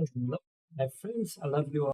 Hello, my friends. I love you all.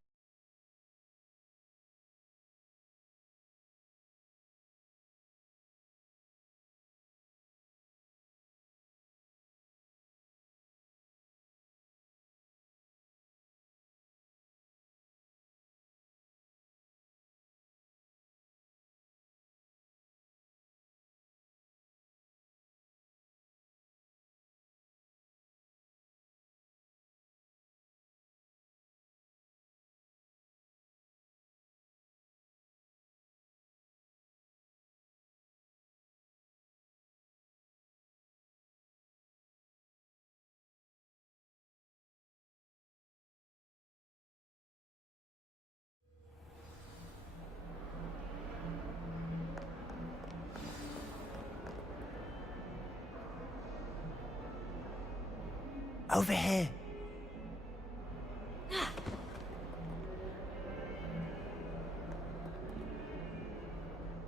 Over here.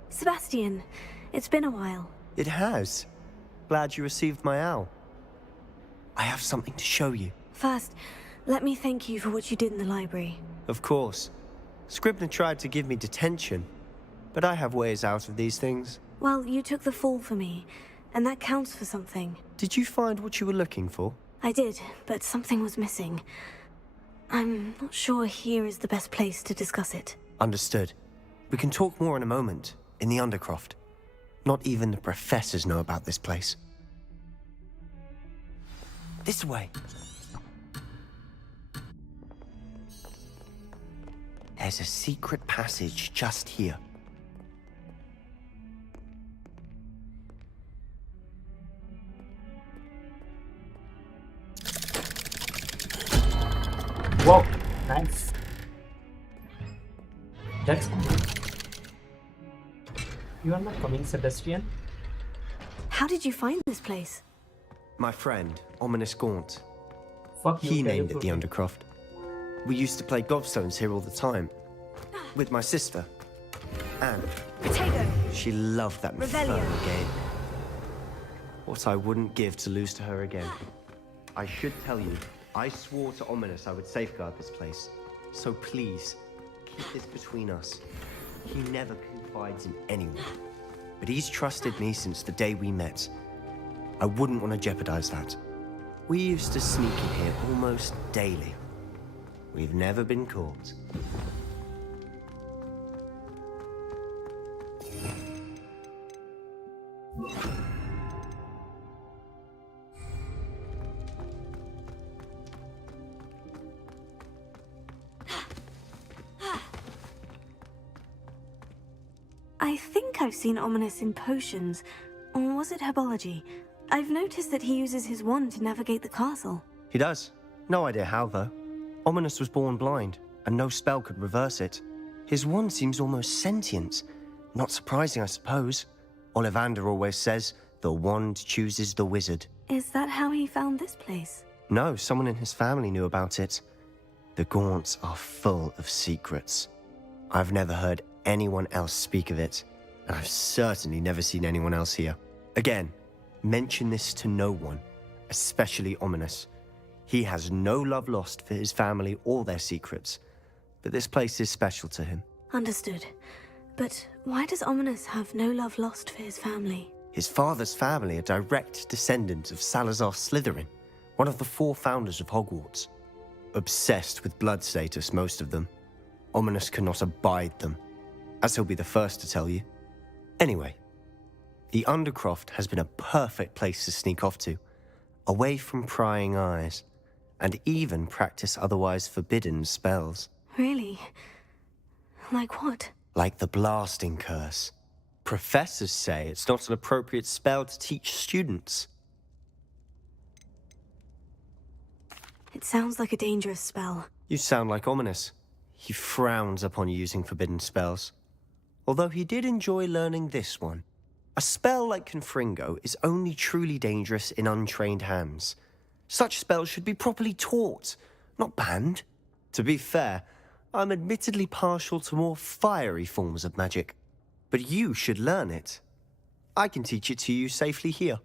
Sebastian, it's been a while. It has. Glad you received my owl. I have something to show you. First, let me thank you for what you did in the library. Of course. Scribner tried to give me detention, but I have ways out of these things. Well, you took the fall for me, and that counts for something. Did you find what you were looking for? I did, but something was missing. I'm not sure here is the best place to discuss it. Understood. We can talk more in a moment, in the Undercroft. Not even the professors know about this place. This way. There's a secret passage just here. Wow, nice. That's cool. You are not coming, Sebastian. How did you find this place? My friend, Ominous Gaunt. Fuck you. He named it the Undercroft. We used to play gobstones here all the time. With my sister. Anne. Potato! She loved that Revelio. infernal game. What I wouldn't give to lose to her again. I should tell you, I swore to Ominous I would safeguard this place. So please, keep this between us. He never confides in anyone. But he's trusted me since the day we met. I wouldn't want to jeopardize that. We used to sneak in here almost daily. We've never been caught. I think I've seen Ominous in potions. Or was it herbology? I've noticed that he uses his wand to navigate the castle. He does. No idea how, though. Ominous was born blind, and no spell could reverse it. His wand seems almost sentient. Not surprising, I suppose. Ollivander always says, the wand chooses the wizard. Is that how he found this place? No, someone in his family knew about it. The Gaunts are full of secrets. I've never heard anyone else speak of it, and I've certainly never seen anyone else here. Again, mention this to no one, especially Ominous. He has no love lost for his family or their secrets, but this place is special to him. Understood. But why does Ominous have no love lost for his family? His father's family are direct descendants of Salazar Slytherin, one of the 4 founders of Hogwarts. Obsessed with blood status, most of them. Ominous cannot abide them, as he'll be the first to tell you. Anyway, the Undercroft has been a perfect place to sneak off to, away from prying eyes, and even practice otherwise forbidden spells. Really? Like what? Like the blasting curse. Professors say it's not an appropriate spell to teach students. It sounds like a dangerous spell. You sound like Ominous. He frowns upon using forbidden spells. Although he did enjoy learning this one. A spell like Confringo is only truly dangerous in untrained hands. Such spells should be properly taught, not banned. To be fair, I'm admittedly partial to more fiery forms of magic. But you should learn it. I can teach it to you safely here.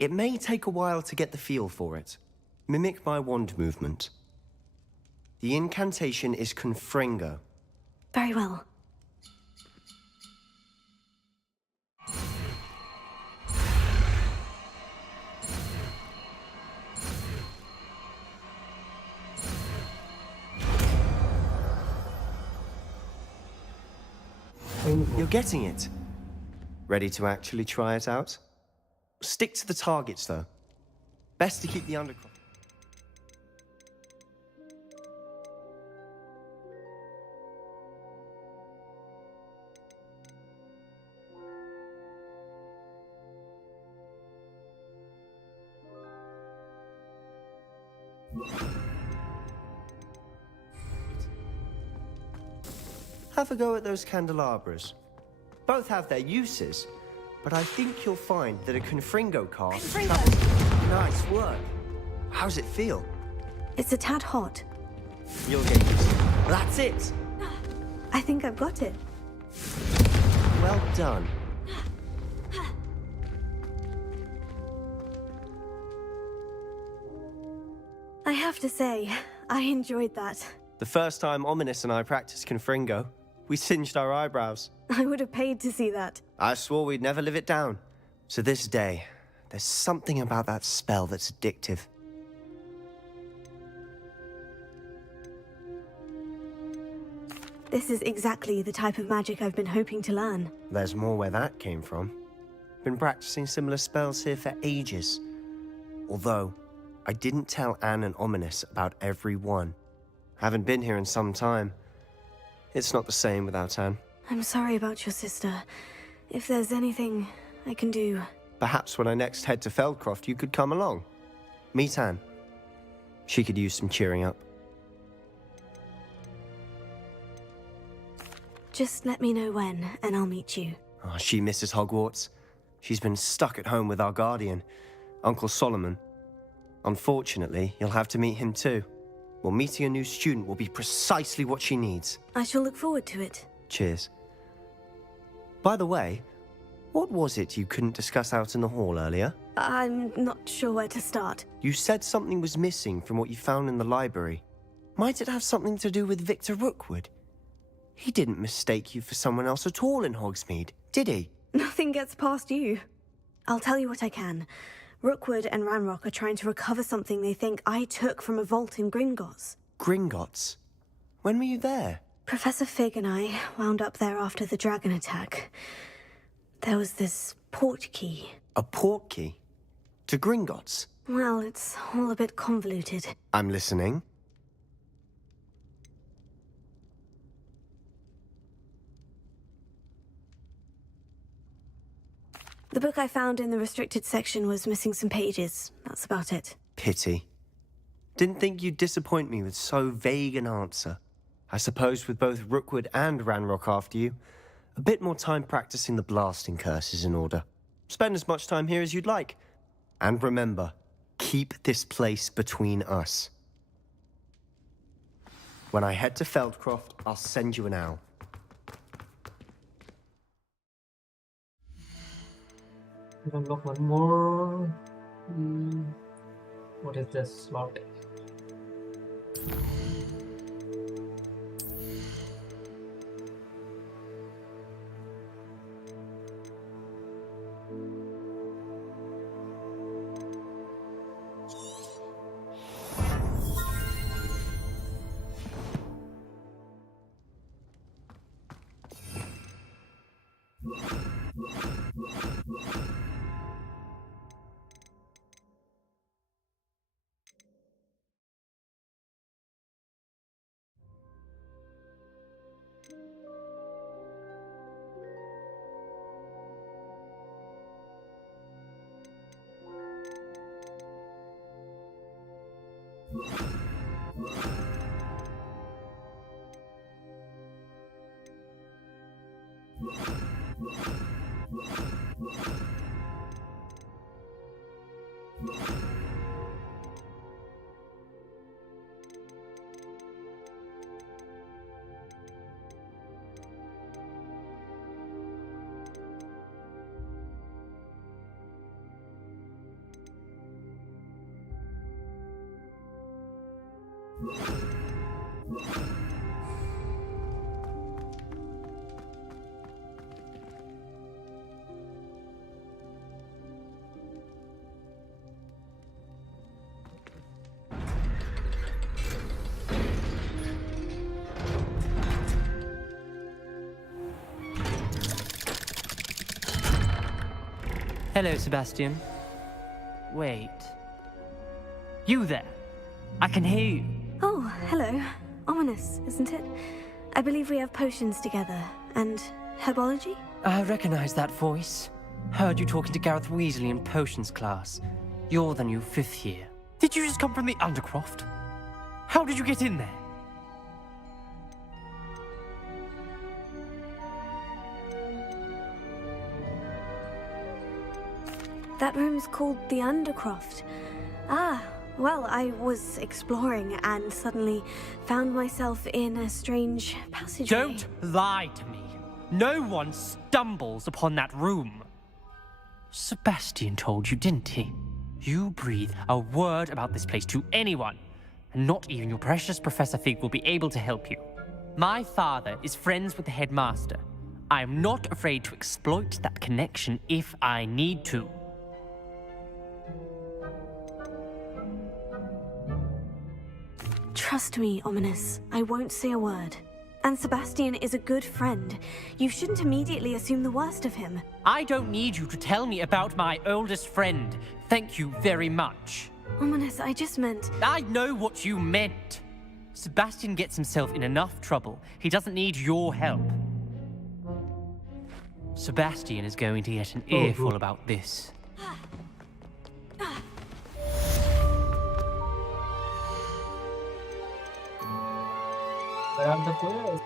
It may take a while to get the feel for it. Mimic my wand movement. The incantation is Confringo. Very well. You're getting it. Ready to actually try it out? Stick to the targets, though. Best to keep the undercroft. Have a go at those candelabras. Both have their uses, but I think you'll find that a Confringo cast... Nice work. How's it feel? It's a tad hot. You'll get used to it. That's it! I think I've got it. Well done. I have to say, I enjoyed that. The first time Ominous and I practiced Confringo, we singed our eyebrows. I would have paid to see that. I swore we'd never live it down. To this day, there's something about that spell that's addictive. This is exactly the type of magic I've been hoping to learn. There's more where that came from. Been practicing similar spells here for ages. Although, I didn't tell Anne and Ominous about every one. Haven't been here in some time. It's not the same without Anne. I'm sorry about your sister. If there's anything I can do... Perhaps when I next head to Feldcroft, you could come along. Meet Anne. She could use some cheering up. Just let me know when, and I'll meet you. Oh, she misses Hogwarts. She's been stuck at home with our guardian, Uncle Solomon. Unfortunately, you'll have to meet him too. Well, meeting a new student will be precisely what she needs. I shall look forward to it. Cheers. By the way, what was it you couldn't discuss out in the hall earlier? I'm not sure where to start. You said something was missing from what you found in the library. Might it have something to do with Victor Rookwood? He didn't mistake you for someone else at all in Hogsmeade, did he? Nothing gets past you. I'll tell you what I can. Rookwood and Ranrock are trying to recover something they think I took from a vault in Gringotts. Gringotts? When were you there? Professor Fig and I wound up there after the dragon attack. There was this port key. A port key? To Gringotts? Well, it's all a bit convoluted. I'm listening. The book I found in the restricted section was missing some pages. That's about it. Pity. Didn't think you'd disappoint me with so vague an answer. I suppose with both Rookwood and Ranrock after you, a bit more time practicing the blasting curse is in order. Spend as much time here as you'd like. And remember, keep this place between us. When I head to Feldcroft, I'll send you an owl. We can look one more. What is this slot? Hello, Sebastian. Wait. You there? I can hear you. Oh, hello. Ominous, isn't it? I believe we have potions together. And herbology? I recognize that voice. Heard you talking to Gareth Weasley in potions class. You're the new 5th year. Did you just come from the Undercroft? How did you get in there? That room's called the Undercroft. Ah, well, I was exploring and suddenly found myself in a strange passageway. Don't lie to me. No one stumbles upon that room. Sebastian told you, didn't he? You breathe a word about this place to anyone, and not even your precious Professor Fig will be able to help you. My father is friends with the headmaster. I am not afraid to exploit that connection if I need to. Trust me, Ominous. I won't say a word. And Sebastian is a good friend. You shouldn't immediately assume the worst of him. I don't need you to tell me about my oldest friend. Thank you very much. Ominous, I just meant... I know what you meant. Sebastian gets himself in enough trouble. He doesn't need your help. Sebastian is going to get an earful about this. Where are the players?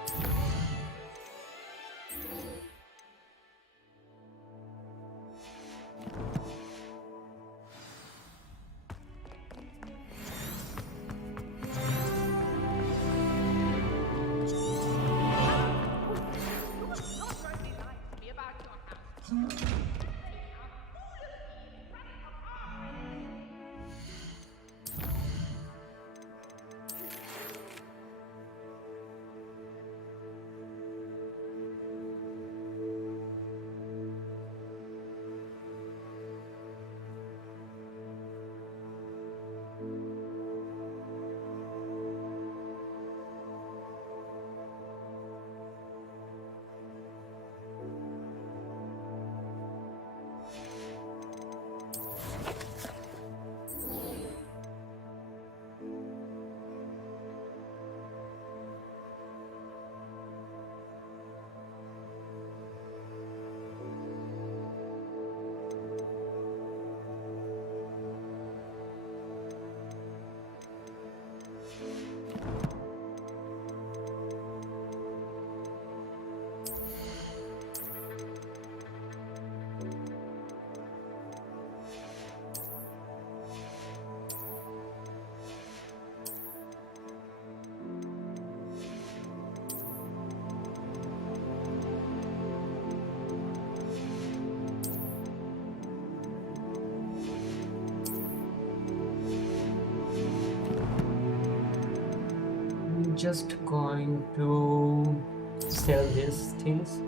Just going to sell these things.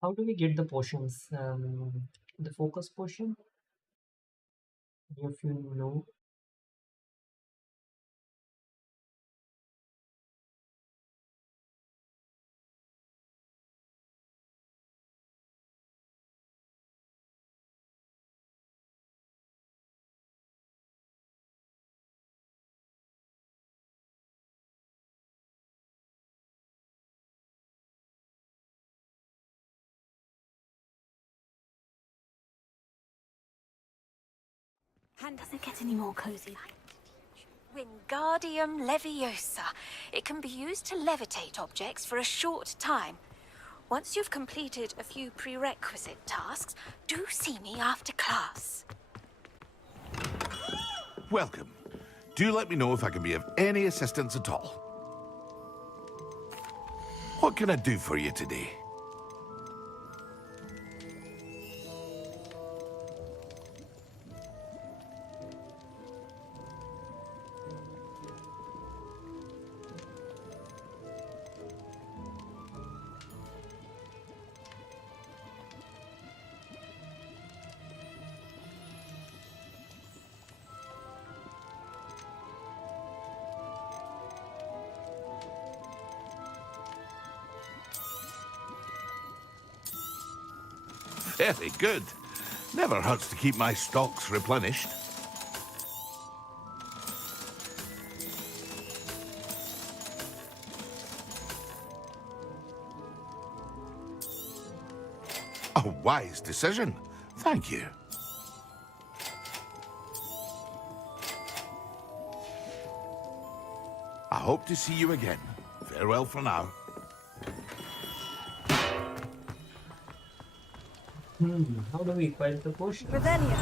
How do we get the potions? The focus potion? If you know. And does it get any more cozy? Wingardium Leviosa. It can be used to levitate objects for a short time. Once you've completed a few prerequisite tasks, do see me after class. Welcome. Do let me know if I can be of any assistance at all. What can I do for you today? Very good. Never hurts to keep my stocks replenished. A wise decision. Thank you. I hope to see you again. Farewell for now. How do we equip the potion? Revelio.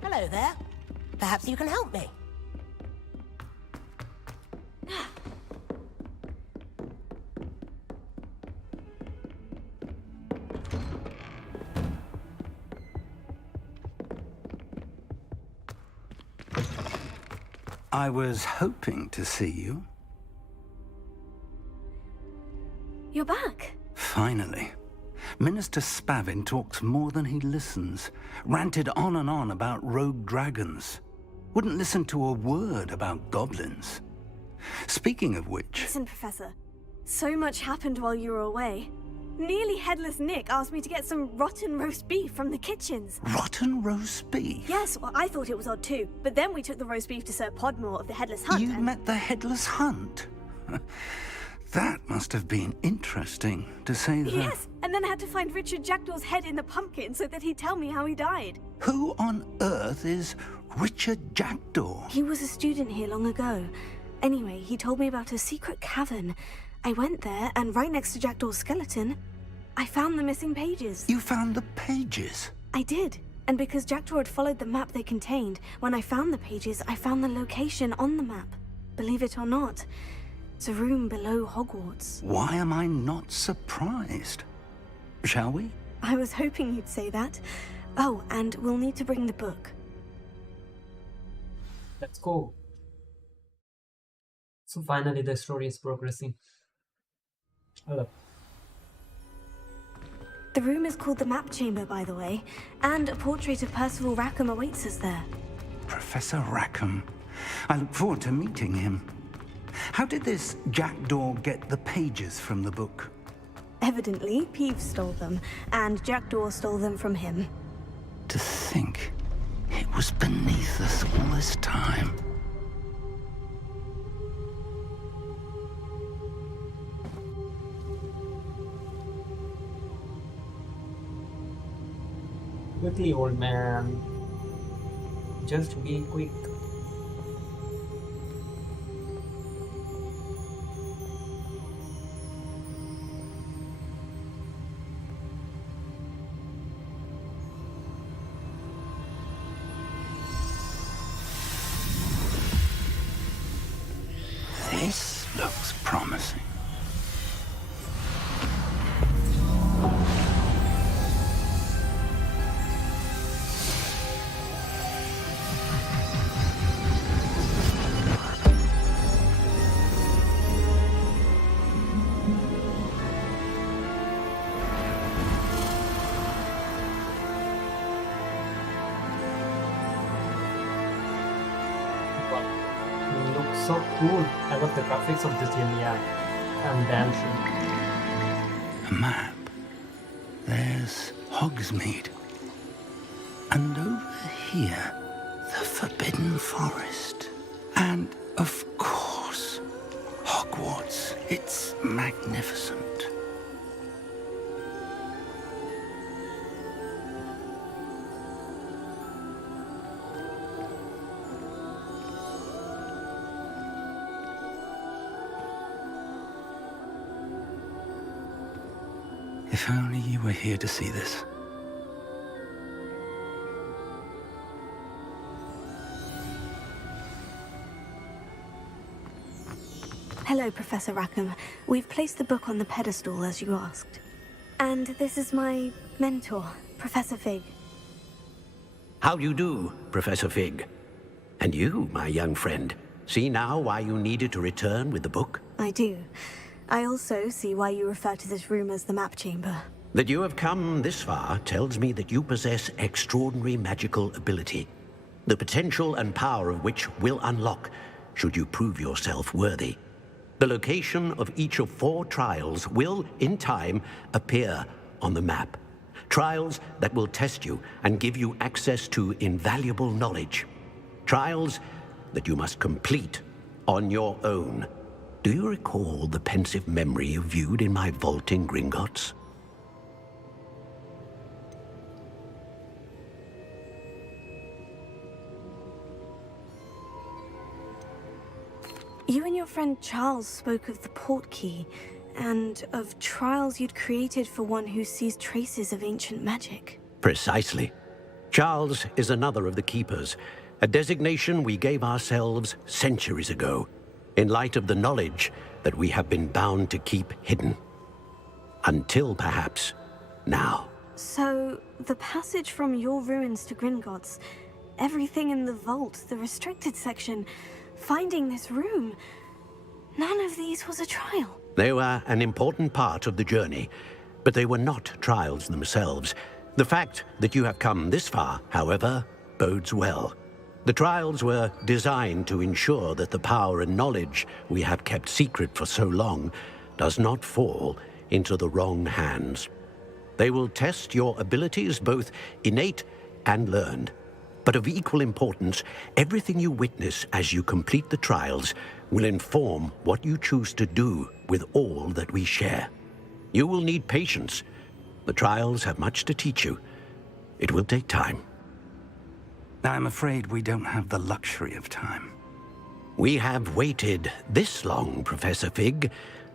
Hello there. Perhaps you can help me. I was hoping to see you. You're back. Finally. Minister Spavin talks more than he listens. Ranted on and on about rogue dragons. Wouldn't listen to a word about goblins. Speaking of which... Listen, Professor. So much happened while you were away. Nearly Headless Nick asked me to get some rotten roast beef from the kitchens. Rotten roast beef? Yes, well, I thought it was odd too. But then we took the roast beef to Sir Podmore of the Headless Hunt. You met the Headless Hunt? That must have been interesting, to say the... Yes, and then I had to find Richard Jackdaw's head in the pumpkin so that he'd tell me how he died. Who on earth is Richard Jackdaw? He was a student here long ago. Anyway, he told me about a secret cavern. I went there, and right next to Jackdaw's skeleton, I found the missing pages. You found the pages? I did. And because Jackdaw had followed the map they contained, when I found the pages, I found the location on the map. Believe it or not, it's a room below Hogwarts. Why am I not surprised? Shall we? I was hoping you'd say that. Oh, and we'll need to bring the book. Let's go. So finally the story is progressing. Hello. The room is called the Map Chamber, by the way, and a portrait of Percival Rackham awaits us there. Professor Rackham. I look forward to meeting him. How did this Jackdaw get the pages from the book? Evidently, Peeves stole them, and Jackdaw stole them from him. To think it was beneath us all this time. Quickly, old man. Just be quick. so cool. I love the graphics of this game, yeah. I'm damn sure. A map. There's Hogsmeade. And over here, the Forbidden Forest. And, of course, Hogwarts. It's magnificent. If only you were here to see this. Hello, Professor Rackham. We've placed the book on the pedestal as you asked. And this is my mentor, Professor Fig. How do you do, Professor Fig? And you, my young friend, see now why you needed to return with the book? I do. I also see why you refer to this room as the map chamber. That you have come this far tells me that you possess extraordinary magical ability, the potential and power of which will unlock should you prove yourself worthy. The location of each of 4 trials will, in time, appear on the map. Trials that will test you and give you access to invaluable knowledge. Trials that you must complete on your own. Do you recall the pensive memory you viewed in my vault in Gringotts? You and your friend Charles spoke of the portkey, and of trials you'd created for one who sees traces of ancient magic. Precisely. Charles is another of the Keepers, a designation we gave ourselves centuries ago, in light of the knowledge that we have been bound to keep hidden. Until, perhaps, now. So, the passage from your ruins to Gringotts, everything in the vault, the restricted section, finding this room, none of these was a trial. They were an important part of the journey, but they were not trials themselves. The fact that you have come this far, however, bodes well. The trials were designed to ensure that the power and knowledge we have kept secret for so long does not fall into the wrong hands. They will test your abilities, both innate and learned. But of equal importance, everything you witness as you complete the trials will inform what you choose to do with all that we share. You will need patience. The trials have much to teach you. It will take time. I'm afraid we don't have the luxury of time. We have waited this long, Professor Fig.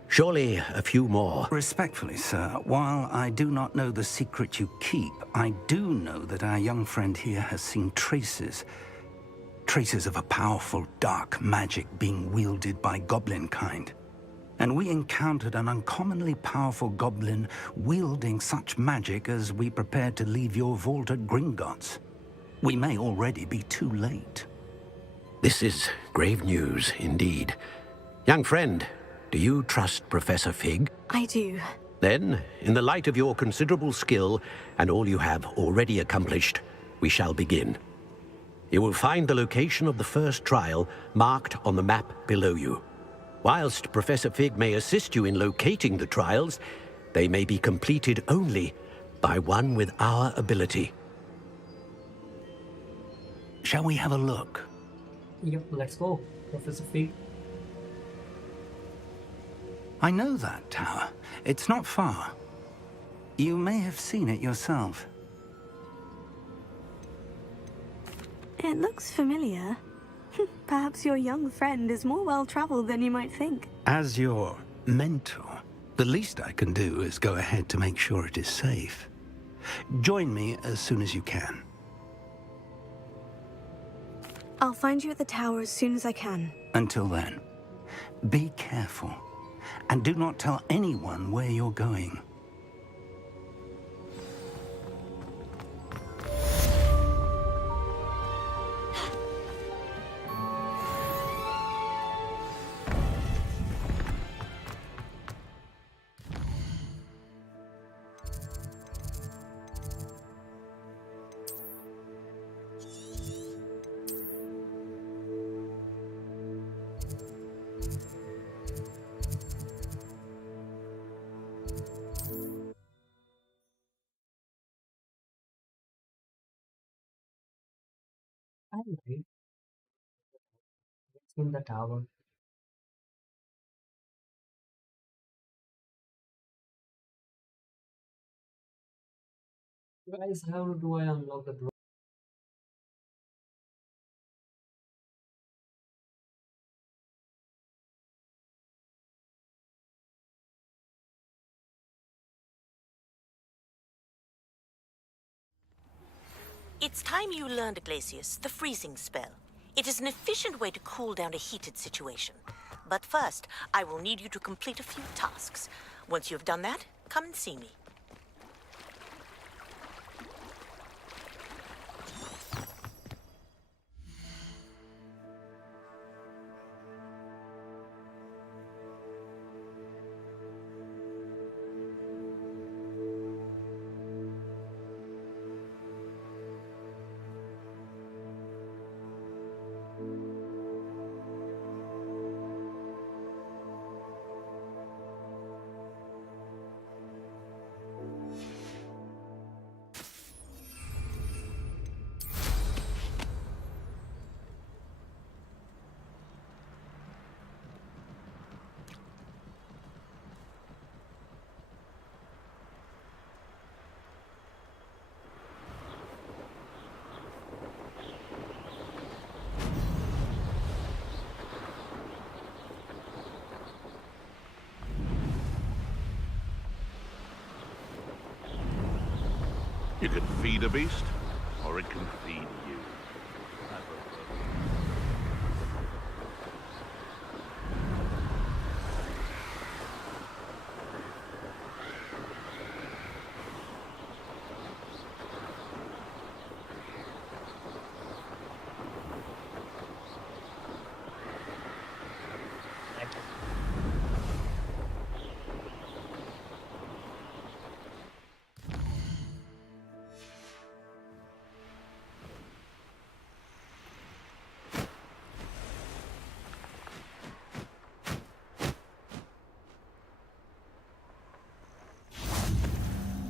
Surely a few more. Respectfully, sir, while I do not know the secret you keep, I do know that our young friend here has seen traces. Traces of a powerful dark magic being wielded by goblin kind. And we encountered an uncommonly powerful goblin wielding such magic as we prepared to leave your vault at Gringotts. We may already be too late. This is grave news indeed. Young friend, do you trust Professor Fig? I do. Then, in the light of your considerable skill and all you have already accomplished, we shall begin. You will find the location of the first trial marked on the map below you. Whilst Professor Fig may assist you in locating the trials, they may be completed only by one with our ability. Shall we have a look? Yep, let's go, Professor Fig. I know that tower. It's not far. You may have seen it yourself. It looks familiar. Perhaps your young friend is more well-traveled than you might think. As your mentor, the least I can do is go ahead to make sure it is safe. Join me as soon as you can. I'll find you at the tower as soon as I can. Until then, be careful. And do not tell anyone where you're going. I like it's in the tower. Guys, how do I unlock the door? It's time you learned, Glacius, the freezing spell. It is an efficient way to cool down a heated situation. But first, I will need you to complete a few tasks. Once you've done that, come and see me. You can feed a beast, or it can feed you.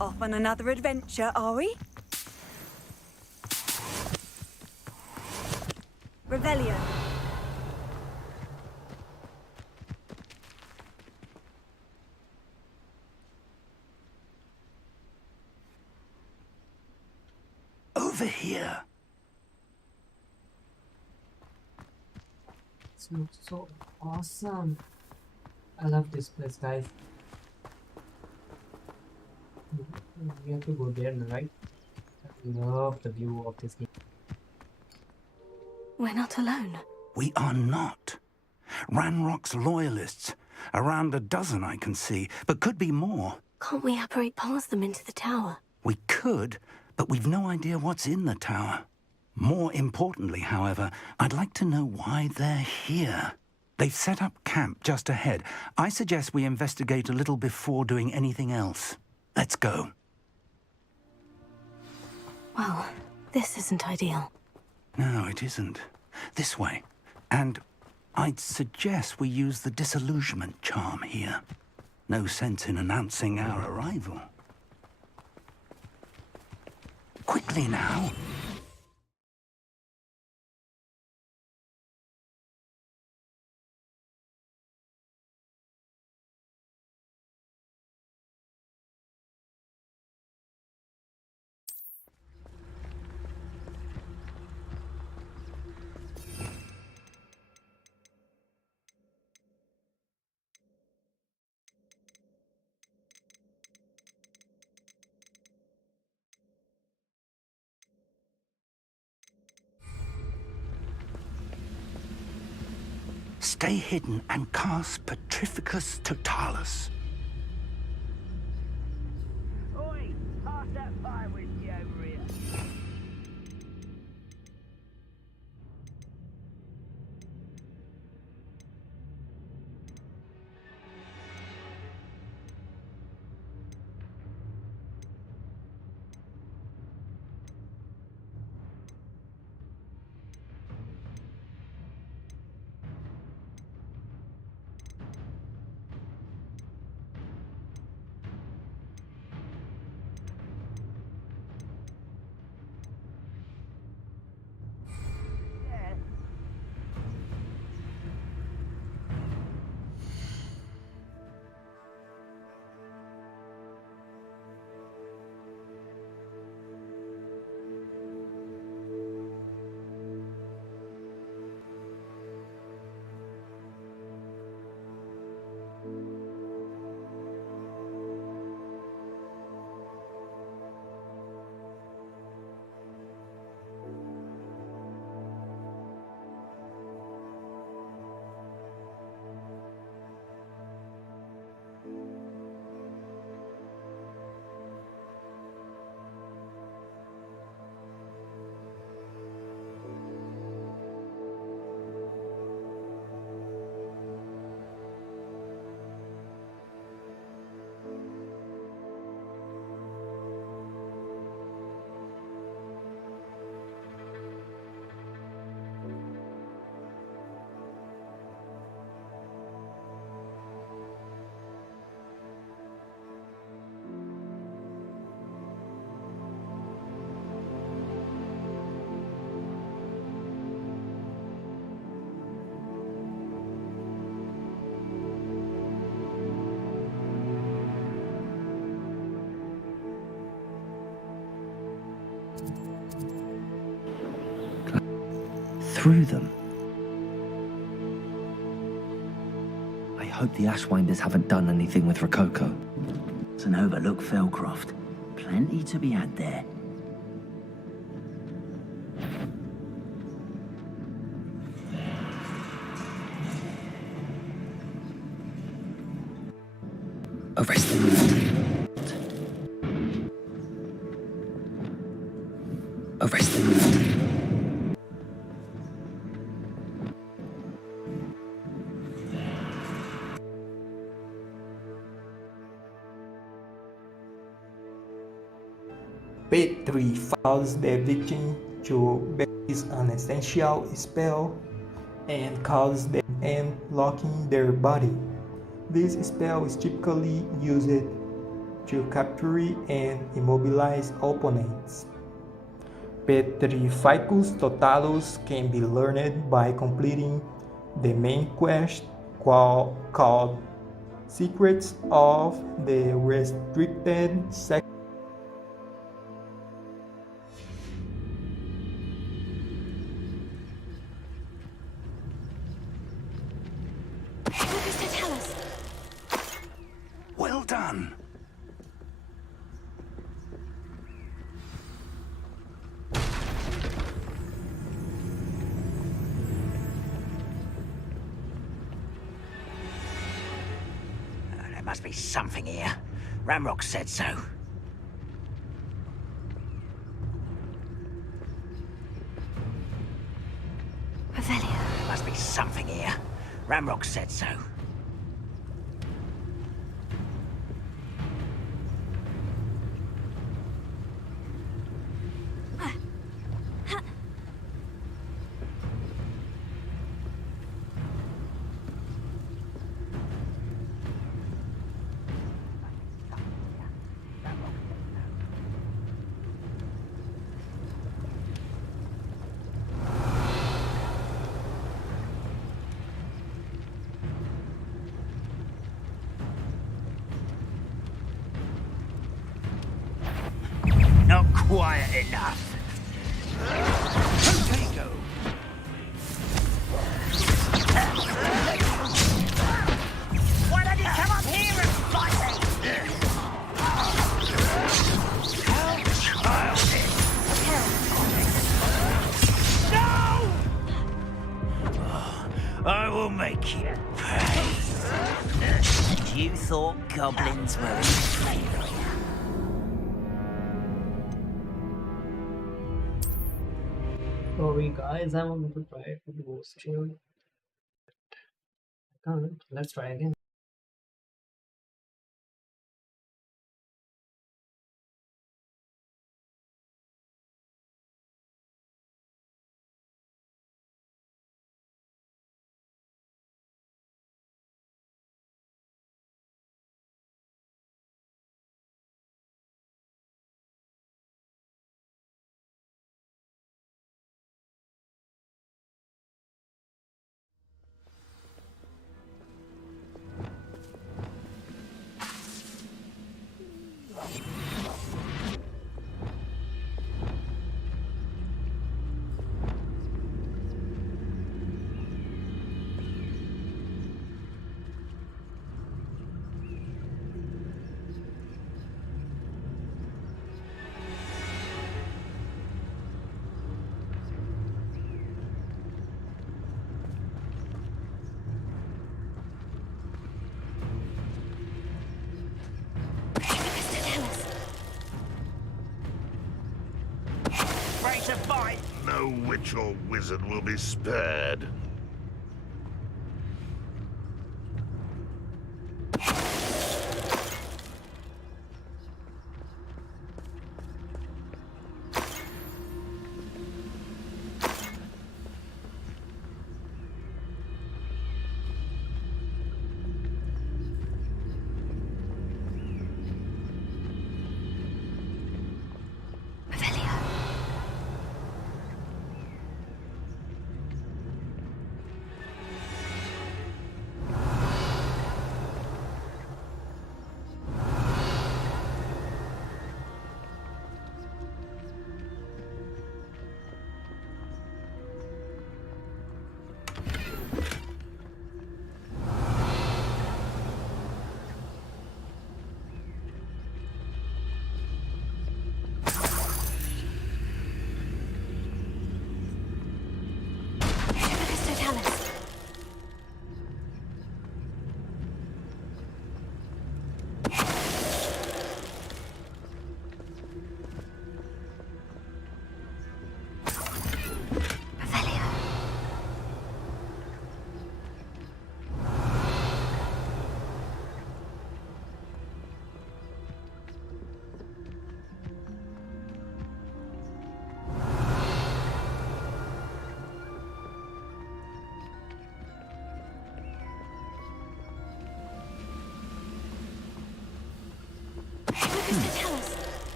Off on another adventure, are we? Revelio. Over here. This looks so awesome. I love this place, guys. We have to go there, right? I love the view of this game. We're not alone. We are not. Ranrock's loyalists. Around a dozen I can see, but could be more. Can't we apparate past them into the tower? We could, but we've no idea what's in the tower. More importantly, however, I'd like to know why they're here. They've set up camp just ahead. I suggest we investigate a little before doing anything else. Let's go. Well, this isn't ideal. No, it isn't. This way. And I'd suggest we use the disillusionment charm here. No sense in announcing our arrival. Quickly now. Stay hidden and cast Petrificus Totalis. Oi! Pass that fire whiskey over here. Through them. I hope the Ashwinders haven't done anything with Rococo. It's an overlook, Felcroft. Plenty to be had there. Arrest them. Arrest them. Page 3 follows the victim to base an essential spell and causes them and locking their body. This spell is typically used to capture and immobilize opponents. Petrificus Totalus can be learned by completing the main quest called Secrets of the Restricted Section. Well done. There must be something here. Ramrock said so. Revelio. There must be something here. Ramrock said so. Not quiet enough. Potato. Why don't you come up here and fight me? How childish. No! I will make you pay. You thought goblins were in favour. Sorry guys, I wanted to try to do a stream. I can't. Let's try again. To fight. No witch or wizard will be spared.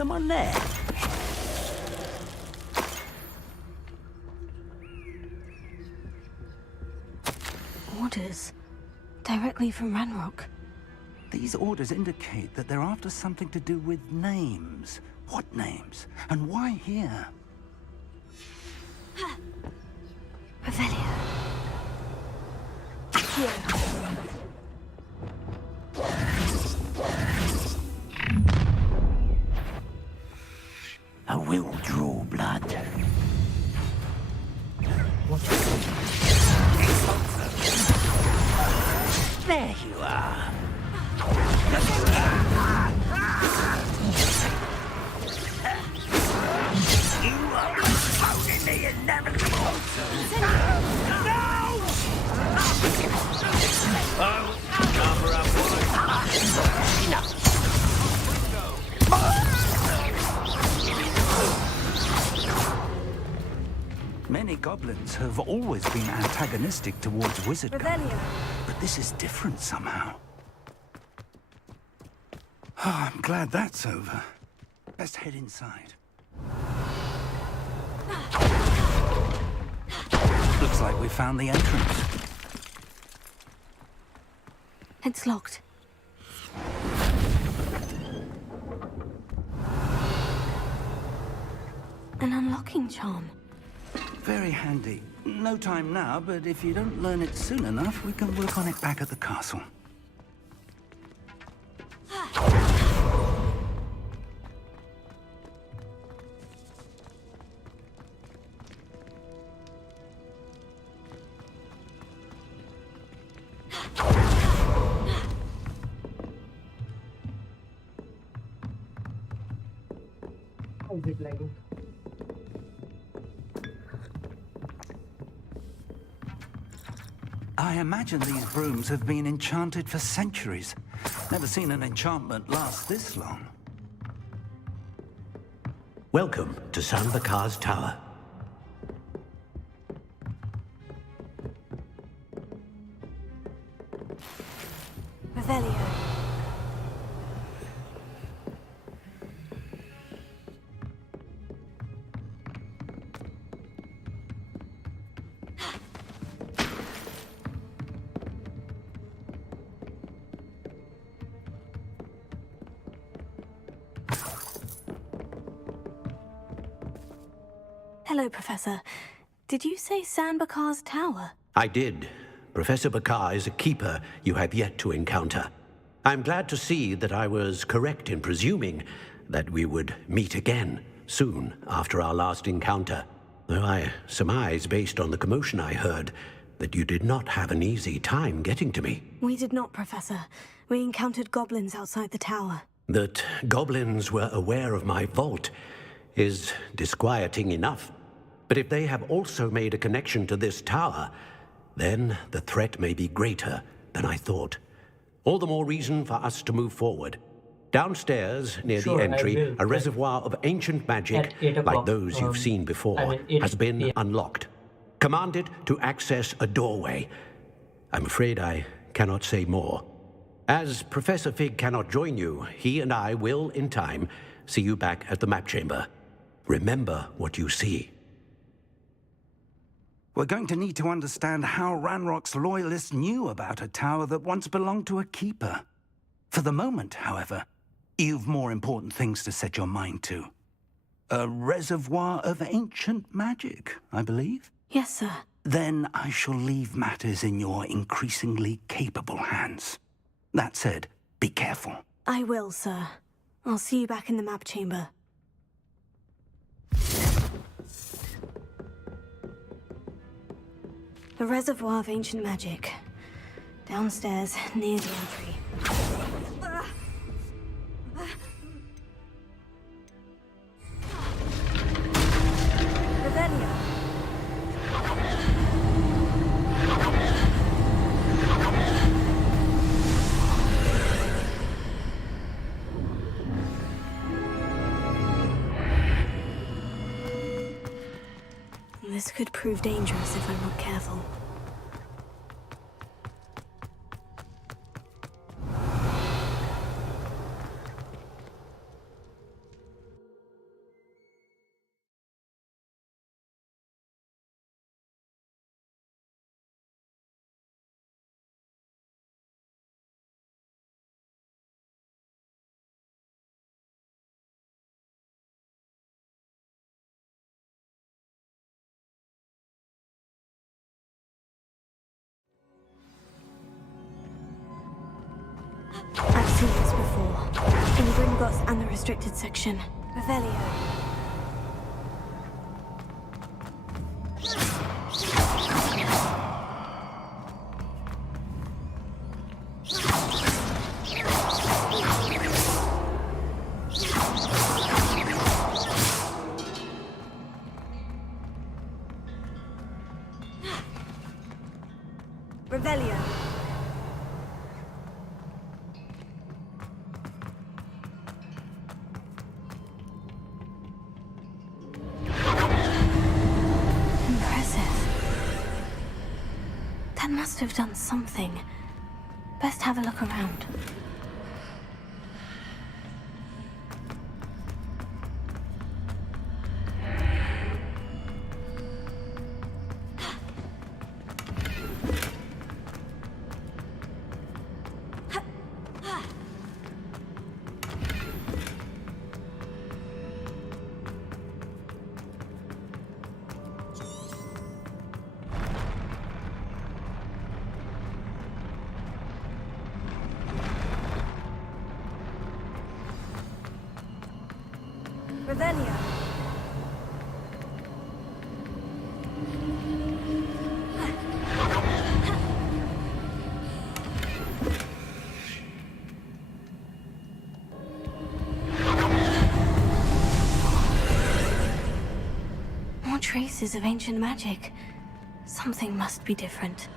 someone there? Orders. Directly from Ranrock. These orders indicate that they're after something to do with names. What names? And why here? Revelio. I will draw blood. There you are. You are exploding the inevitable. No! Oh, cover up one. Enough. Many goblins have always been antagonistic towards wizardry. Revelio. But this is different somehow. Oh, I'm glad that's over. Let's head inside. Looks like we found the entrance. It's locked. An unlocking charm. Very handy. No time now, but if you don't learn it soon enough, we can work on it back at the castle. How is it lagging? I imagine these brooms have been enchanted for centuries. Never seen an enchantment last this long. Welcome to San Bakar's Tower. Revelio. Hello, Professor. Did you say San Bakar's Tower? I did. Professor Bakar is a keeper you have yet to encounter. I'm glad to see that I was correct in presuming that we would meet again soon after our last encounter. Though I surmise, based on the commotion I heard, that you did not have an easy time getting to me. We did not, Professor. We encountered goblins outside the tower. That goblins were aware of my vault is disquieting enough. But if they have also made a connection to this tower, then the threat may be greater than I thought. All the more reason for us to move forward. Downstairs, near the entry, a reservoir of ancient magic, like those you've seen before, has been unlocked. Commanded to access a doorway. I'm afraid I cannot say more. As Professor Fig cannot join you, he and I will, in time, see you back at the map chamber. Remember what you see. We're going to need to understand how Ranrock's loyalists knew about a tower that once belonged to a keeper. For the moment, however, you've more important things to set your mind to. A reservoir of ancient magic, I believe? Yes, sir. Then I shall leave matters in your increasingly capable hands. That said, be careful. I will, sir. I'll see you back in the map chamber. The reservoir of ancient magic. Downstairs, near the entry. Revelio. This could prove dangerous if I'm not careful. I've seen this before. In Gringotts and the restricted section. Revelio. Revelio. That must have done something. Best have a look around. Revelio. More traces of ancient magic. Something must be different.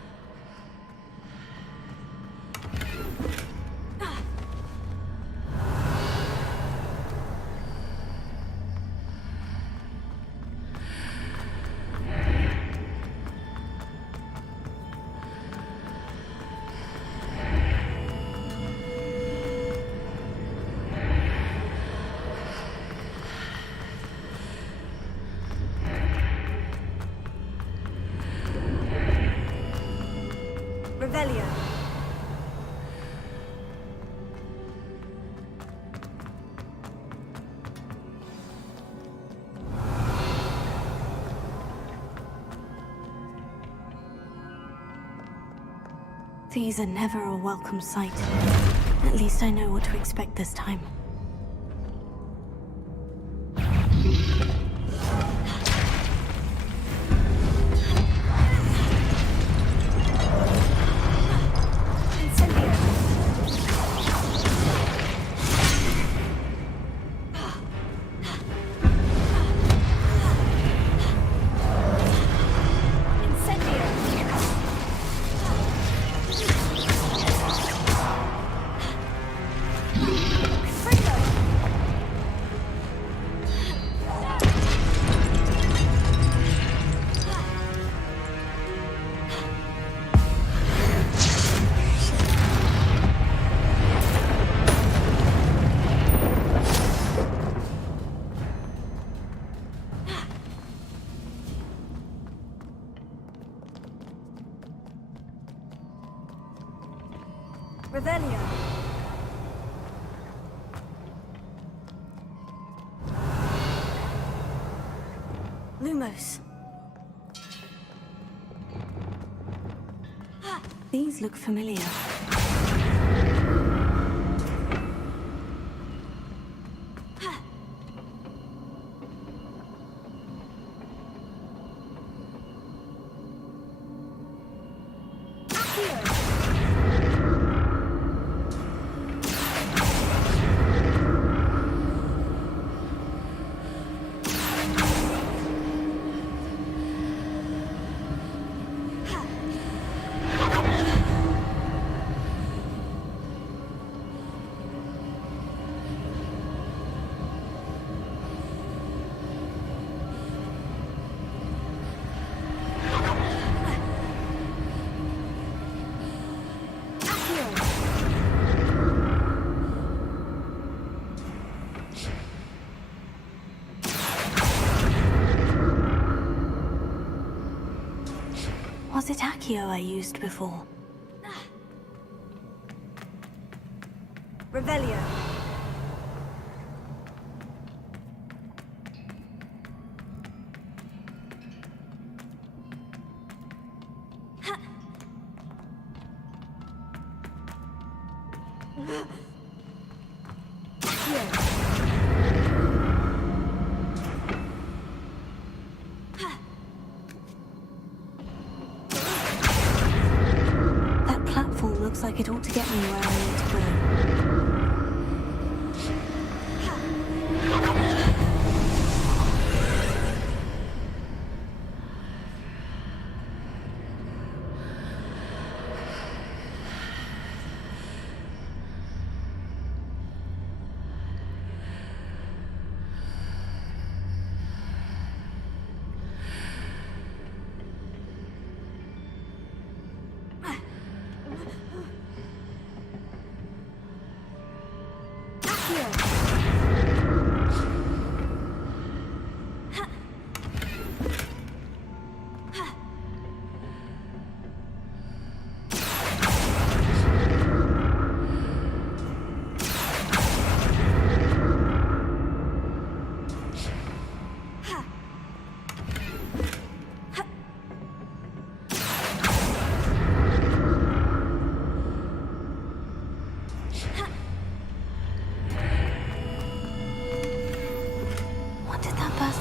Revelio. These are never a welcome sight. At least I know what to expect this time. Revelio. Lumos. These look familiar. Was it Accio I used before? Revelio. like it ought to get me where I need to go.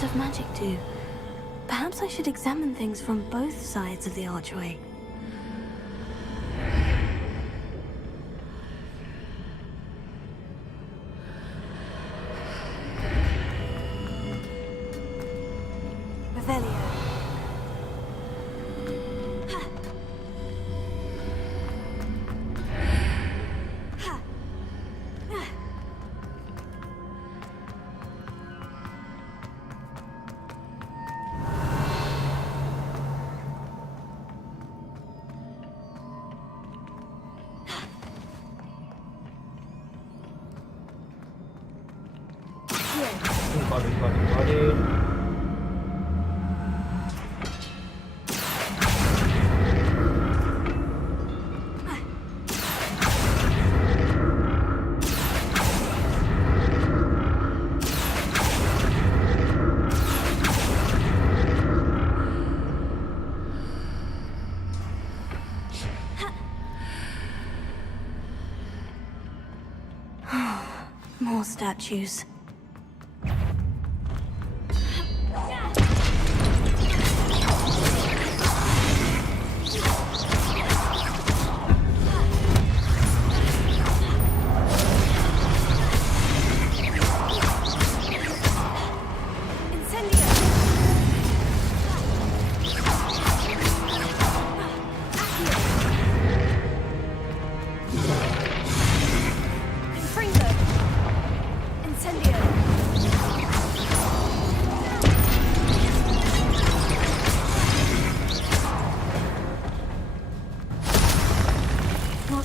Of magic do? Perhaps I should examine things from both sides of the archway. Revelio. Got it. More statues.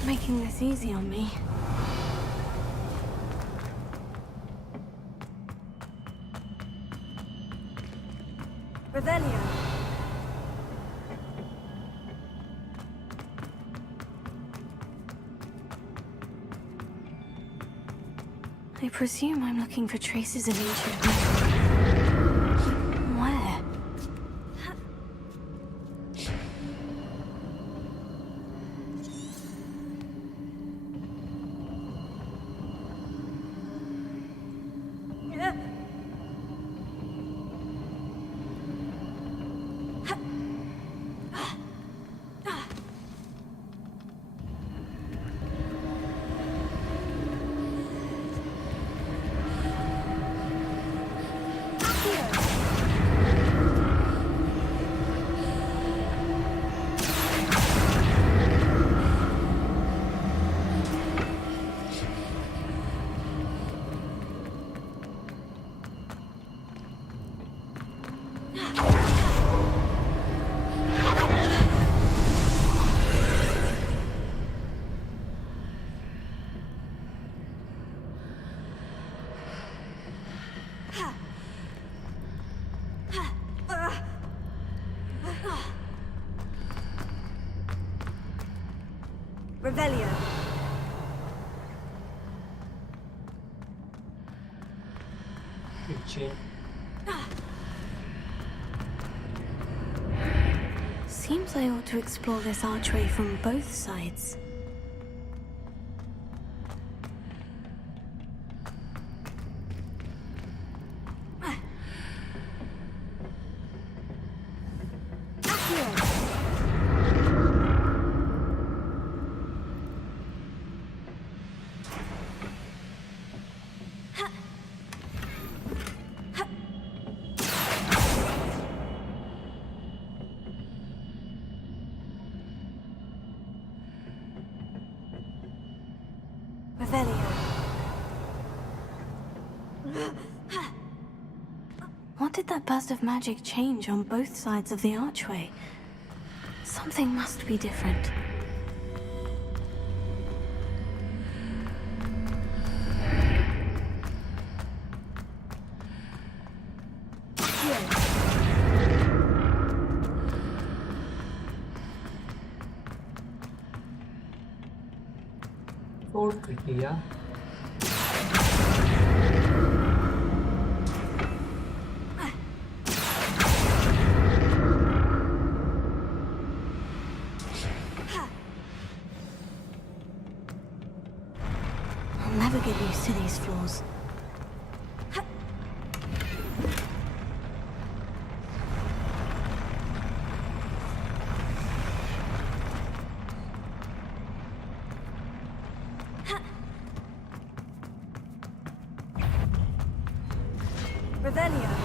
Making this easy on me. Revelio. I presume I'm looking for traces of ancient magic. Where? Revelio. Seems I ought to explore this archway from both sides. did that burst of magic change on both sides of the archway? Something must be different. So tricky, yeah. I'll never get used to these floors. Revelio.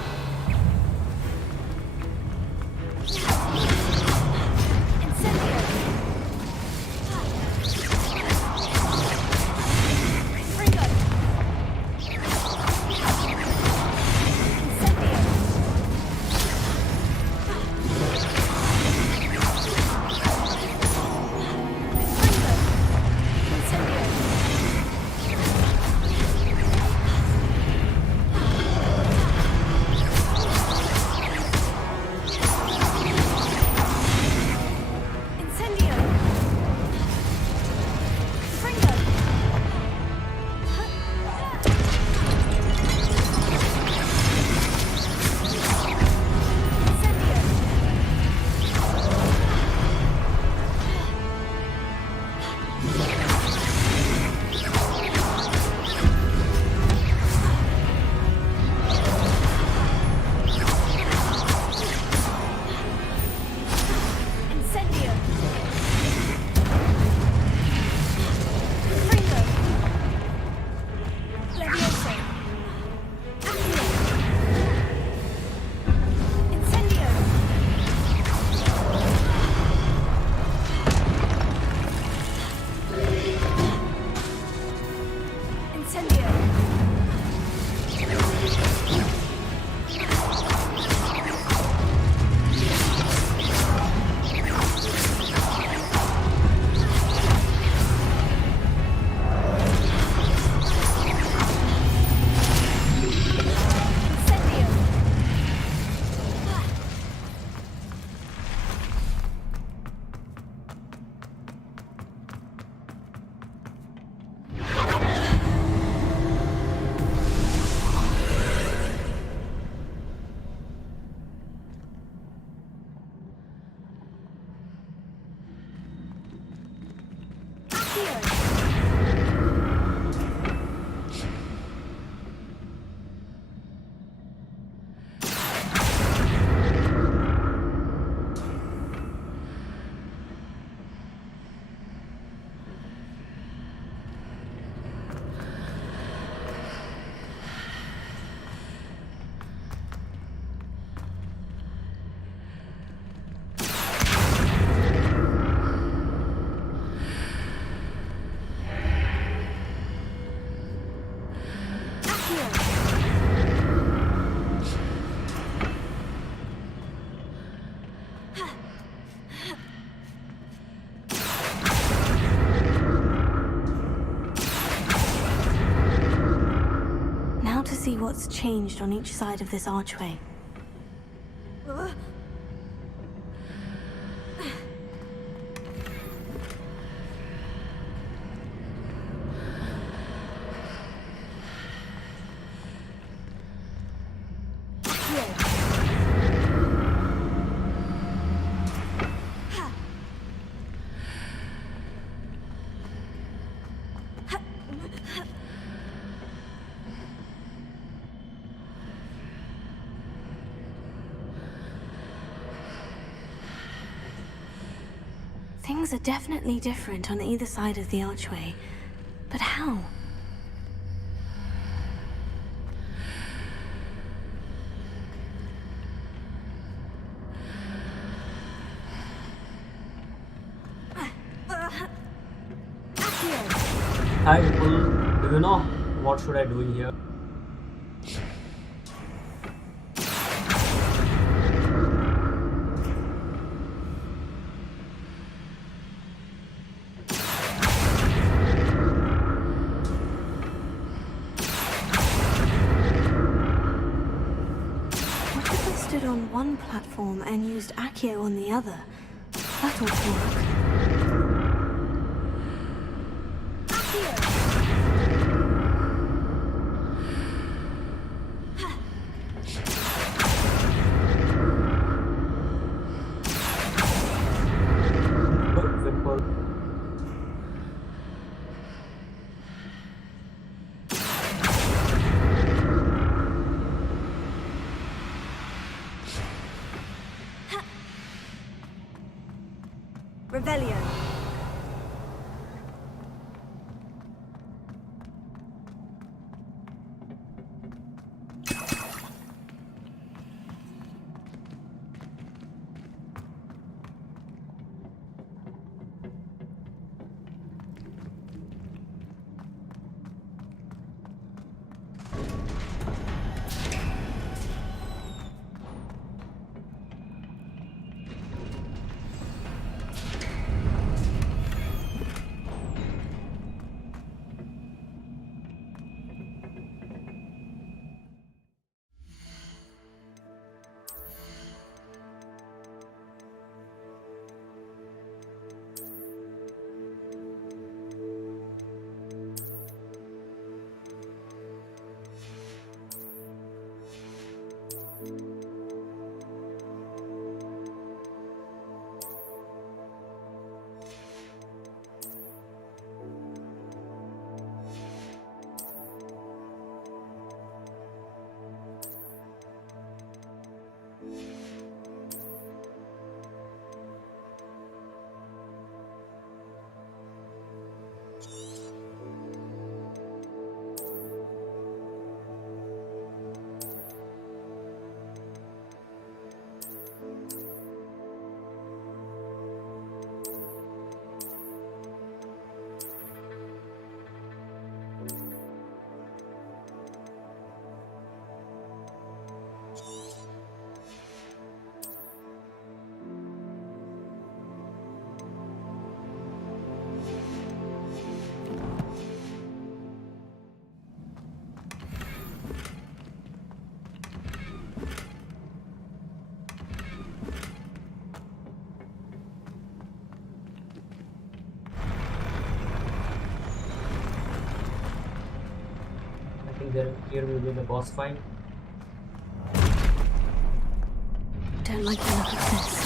See what's changed on each side of this archway. Things are definitely different on either side of the archway. But how? Hi people, do you know what should I do here? stood on one platform and used Accio on the other. That ought to work. Revelio. Here will be the boss fight. Don't like the look of this.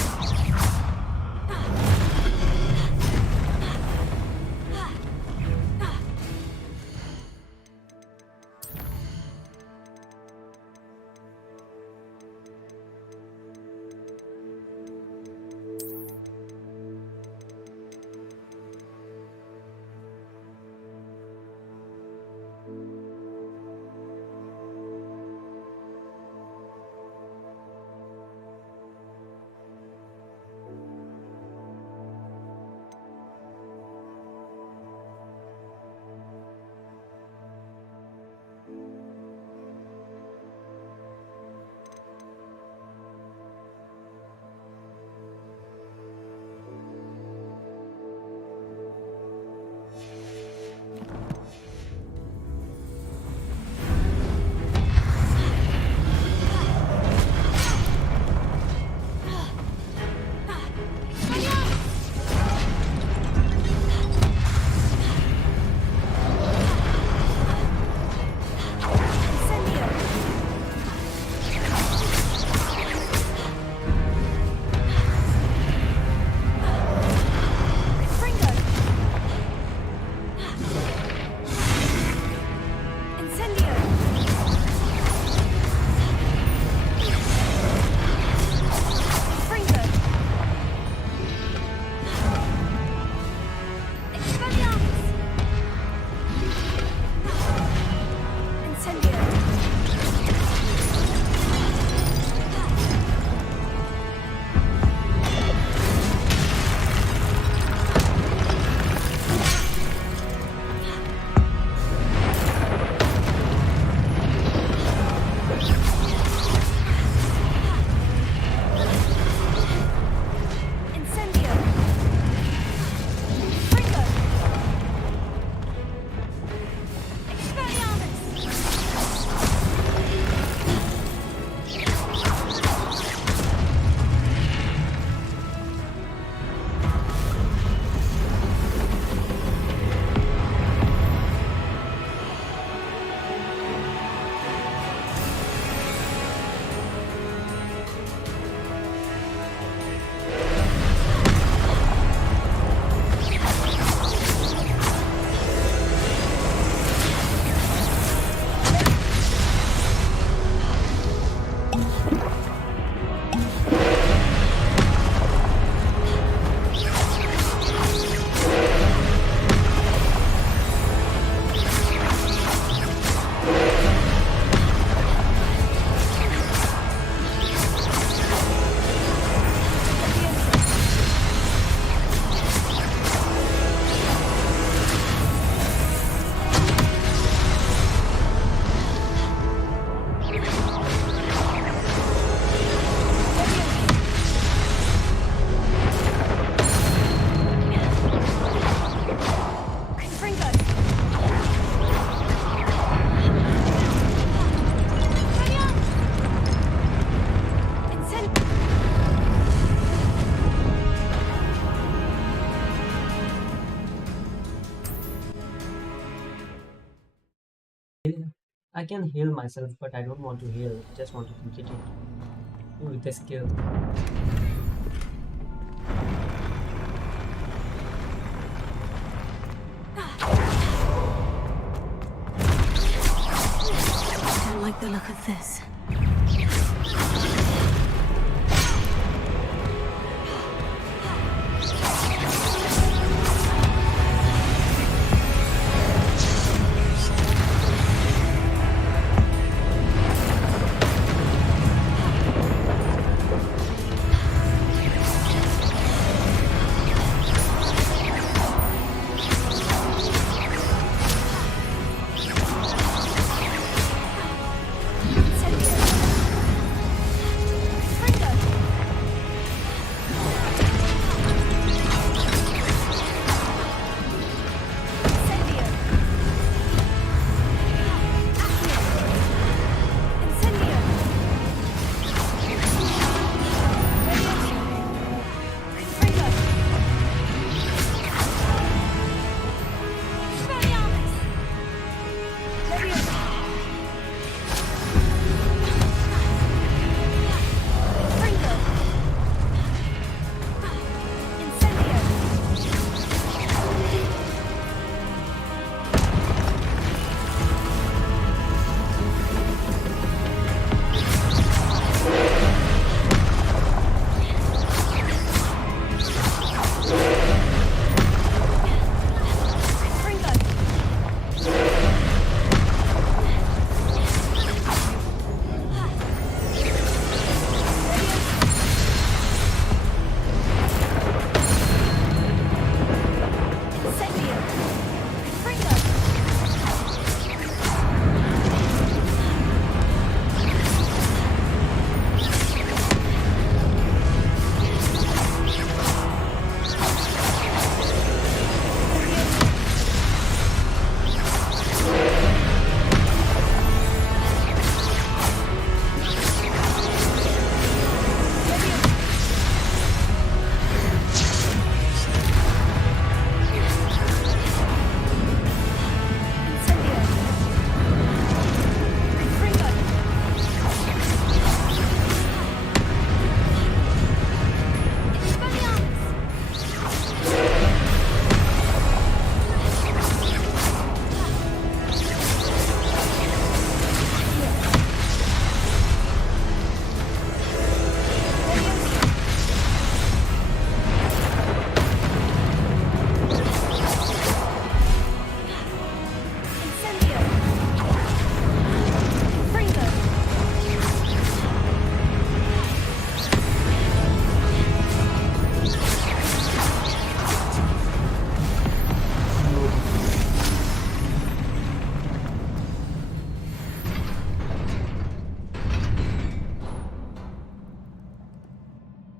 I can heal myself, but I don't want to heal. I just want to complete it with the skill. I don't like the look of this.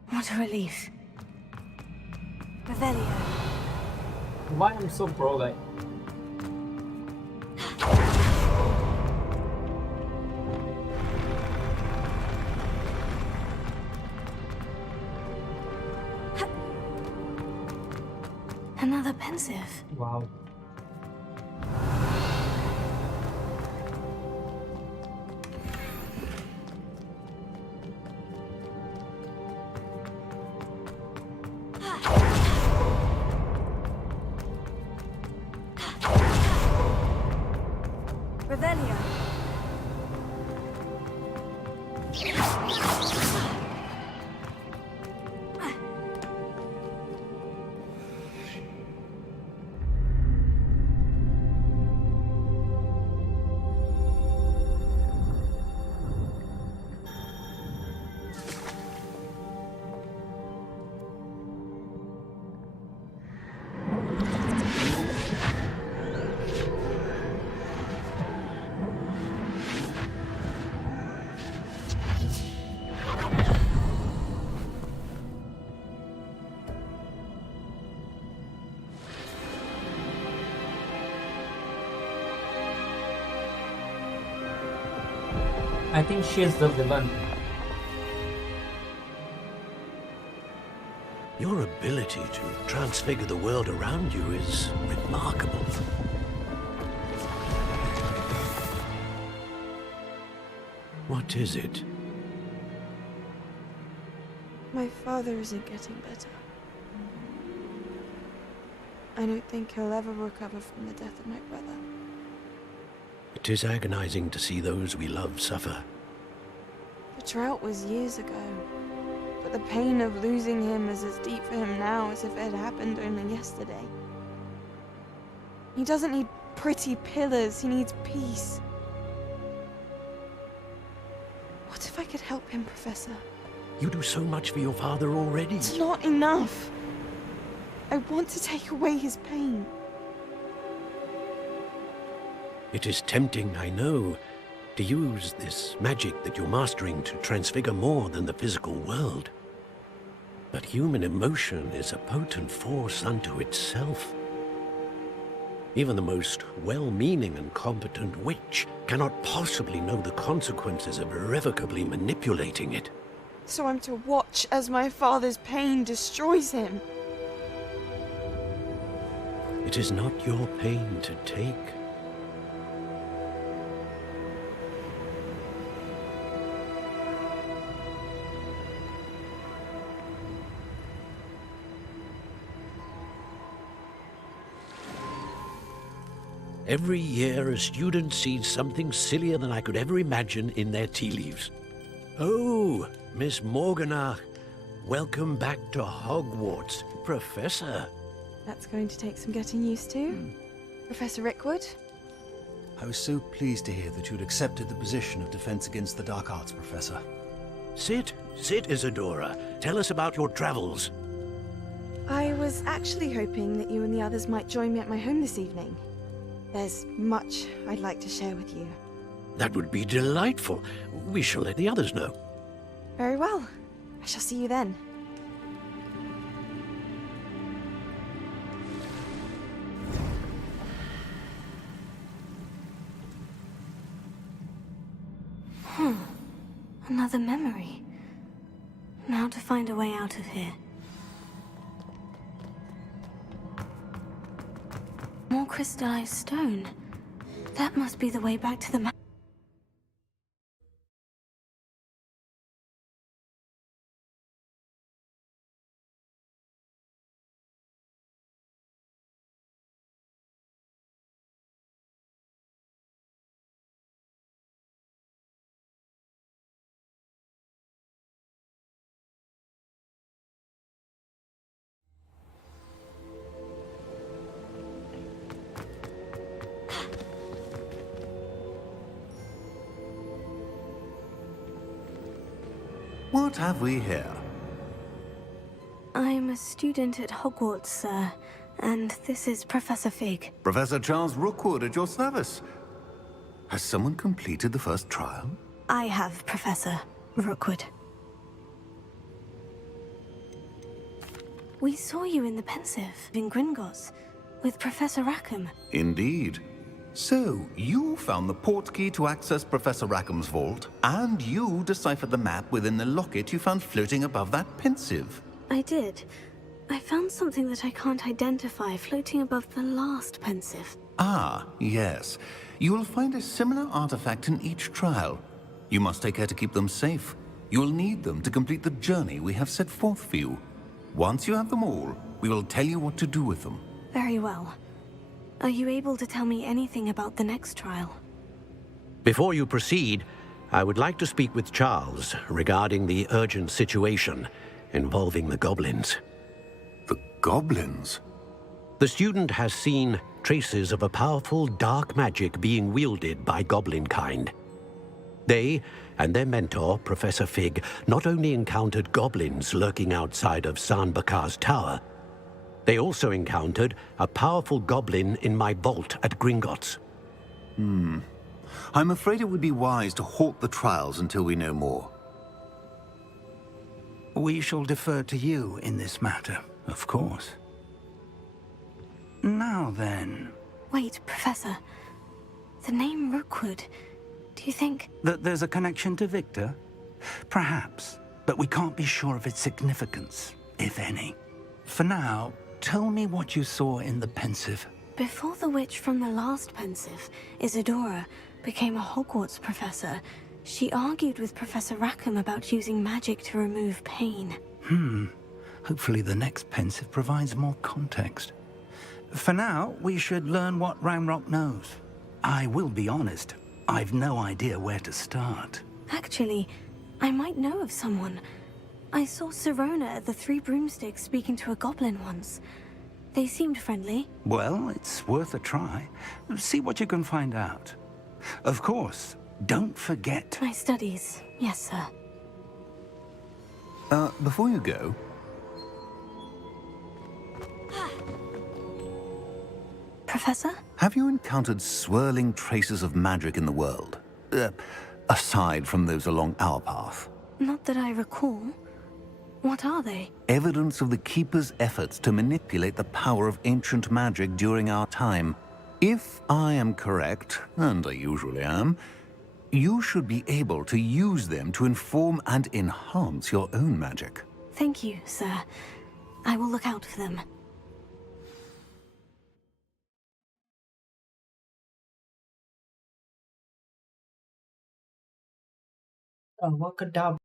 What a relief. Revelio. Why I'm so pro, guy? Another pensive. Wow. Revelio. I think she is the villain. Your ability to transfigure the world around you is remarkable. What is it? My father isn't getting better. I don't think he'll ever recover from the death of my brother. It is agonizing to see those we love suffer. The drought was years ago, but the pain of losing him is as deep for him now as if it had happened only yesterday. He doesn't need pretty pillars, he needs peace. What if I could help him, Professor? You do so much for your father already. It's not enough. I want to take away his pain. It is tempting, I know, to use this magic that you're mastering to transfigure more than the physical world. But human emotion is a potent force unto itself. Even the most well-meaning and competent witch cannot possibly know the consequences of irrevocably manipulating it. So I'm to watch as my father's pain destroys him. It is not your pain to take. Every year, a student sees something sillier than I could ever imagine in their tea leaves. Oh, Miss Morganach, welcome back to Hogwarts, Professor. That's going to take some getting used to. Professor Rickwood? I was so pleased to hear that you'd accepted the position of Defense Against the Dark Arts, Professor. Sit, Isadora. Tell us about your travels. I was actually hoping that you and the others might join me at my home this evening. There's much I'd like to share with you. That would be delightful. We shall let the others know. Very well. I shall see you then. Another memory. Now to find a way out of here. More crystallized stone. That must be the way back to the What have we here? I'm a student at Hogwarts, sir, and this is Professor Fig. Professor Charles Rookwood at your service. Has someone completed the first trial? I have, Professor Rookwood. We saw you in the Pensive in Gringotts with Professor Rackham. Indeed. So, you found the portkey to access Professor Rackham's vault, and you deciphered the map within the locket you found floating above that Pensive. I did. I found something that I can't identify floating above the last Pensive. Ah, yes. You will find a similar artifact in each trial. You must take care to keep them safe. You will need them to complete the journey we have set forth for you. Once you have them all, we will tell you what to do with them. Very well. Are you able to tell me anything about the next trial? Before you proceed, I would like to speak with Charles regarding the urgent situation involving the goblins. The goblins? The student has seen traces of a powerful dark magic being wielded by goblin kind. They and their mentor, Professor Fig, not only encountered goblins lurking outside of San Bakar's tower, they also encountered a powerful goblin in my vault at Gringotts. I'm afraid it would be wise to halt the trials until we know more. We shall defer to you in this matter, of course. Now then... Wait, Professor. The name Rookwood. Do you think... that there's a connection to Victor? Perhaps, but we can't be sure of its significance, if any. For now, tell me what you saw in the Pensive. Before the witch from the last Pensive, Isadora, became a Hogwarts professor, She argued with Professor Rackham about using magic to remove pain. Hopefully the next pensive provides more context. For now, we should learn what Ranrock knows. I will be honest, I've no idea where to start. Actually, I might know of someone. I saw Sirona at the Three Broomsticks speaking to a goblin once. They seemed friendly. Well, it's worth a try. See what you can find out. Of course, don't forget... My studies. Yes, sir. Before you go... Professor? Have you encountered swirling traces of magic in the world? Aside from those along our path? Not that I recall. What are they? Evidence of the Keeper's efforts to manipulate the power of ancient magic during our time. If I am correct, and I usually am, you should be able to use them to inform and enhance your own magic. Thank you, sir. I will look out for them. Avacadabra.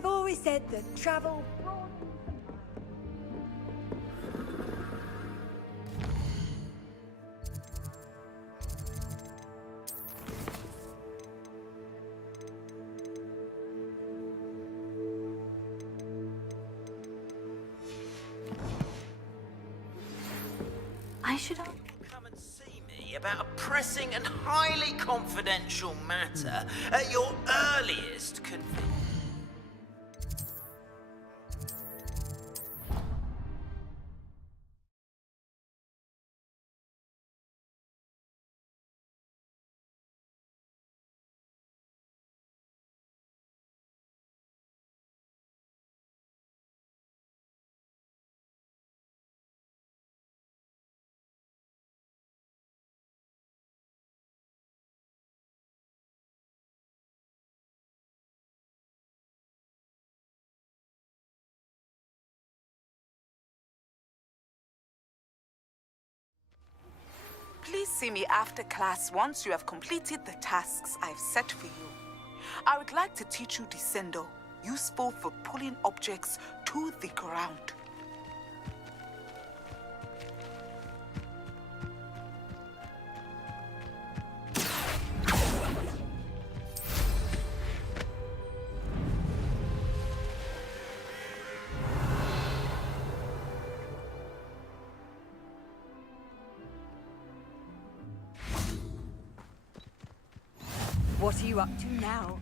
I've always said that travel I should have. Come and see me about a pressing and highly confidential matter at your earliest convenience. Please see me after class once you have completed the tasks I've set for you. I would like to teach you Descendo, useful for pulling objects to the ground. What are you up to now?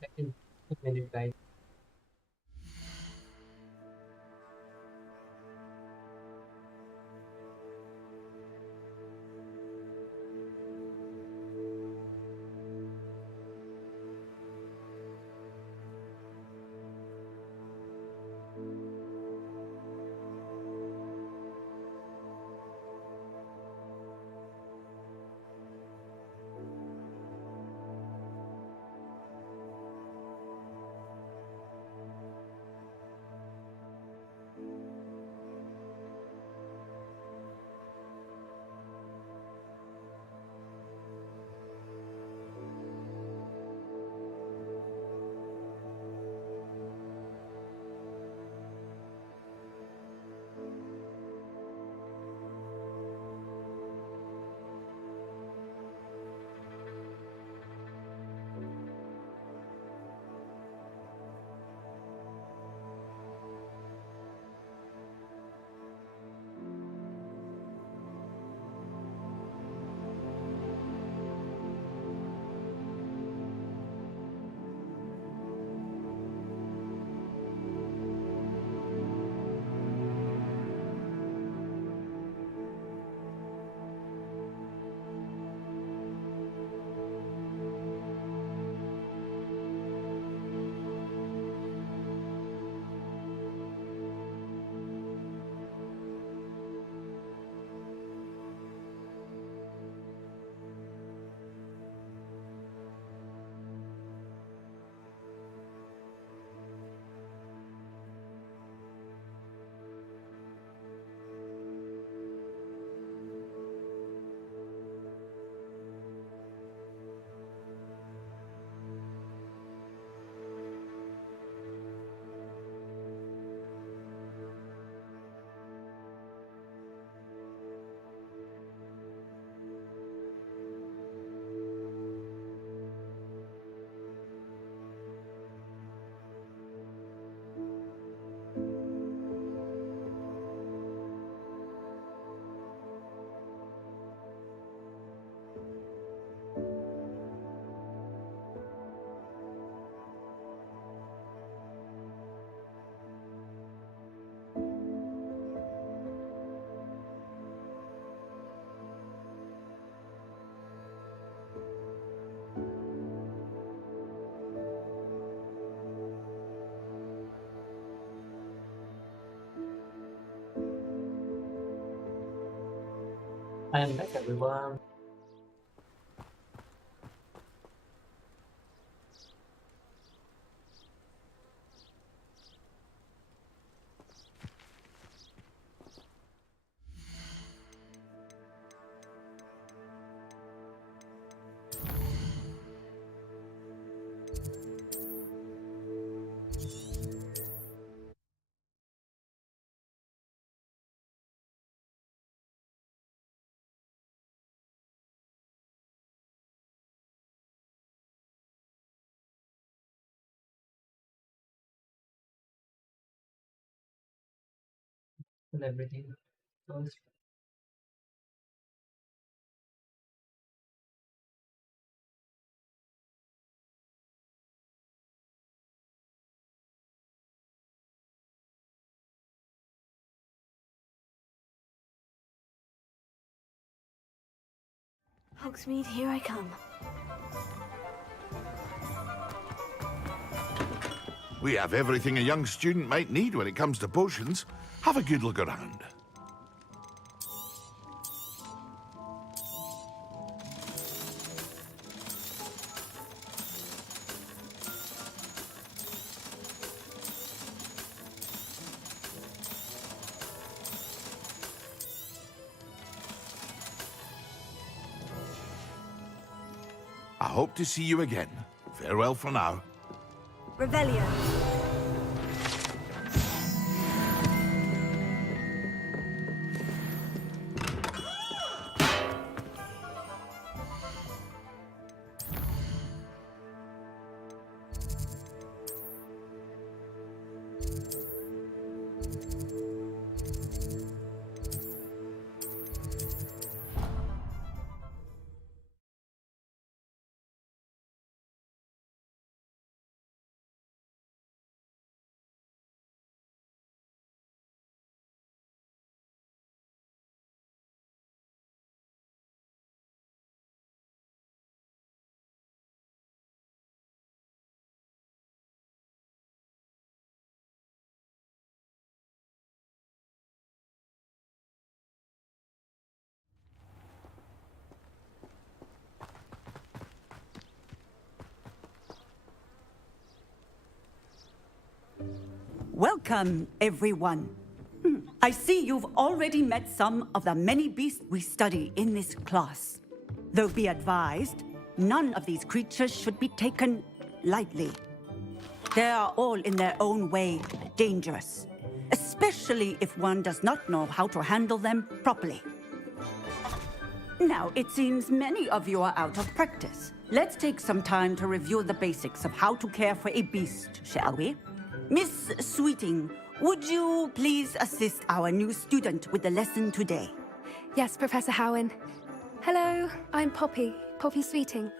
Second minute, guys. I am back, everyone. And everything first. Hogsmeade, here I come. We have everything a young student might need when it comes to potions. Have a good look around. I hope to see you again. Farewell for now. Revelio. Welcome, everyone. I see you've already met some of the many beasts we study in this class. Though be advised, none of these creatures should be taken lightly. They are all in their own way dangerous, especially if one does not know how to handle them properly. Now, it seems many of you are out of practice. Let's take some time to review the basics of how to care for a beast, shall we? Miss Sweeting, would you please assist our new student with the lesson today? Yes, Professor Howen. Hello, I'm Poppy Sweeting.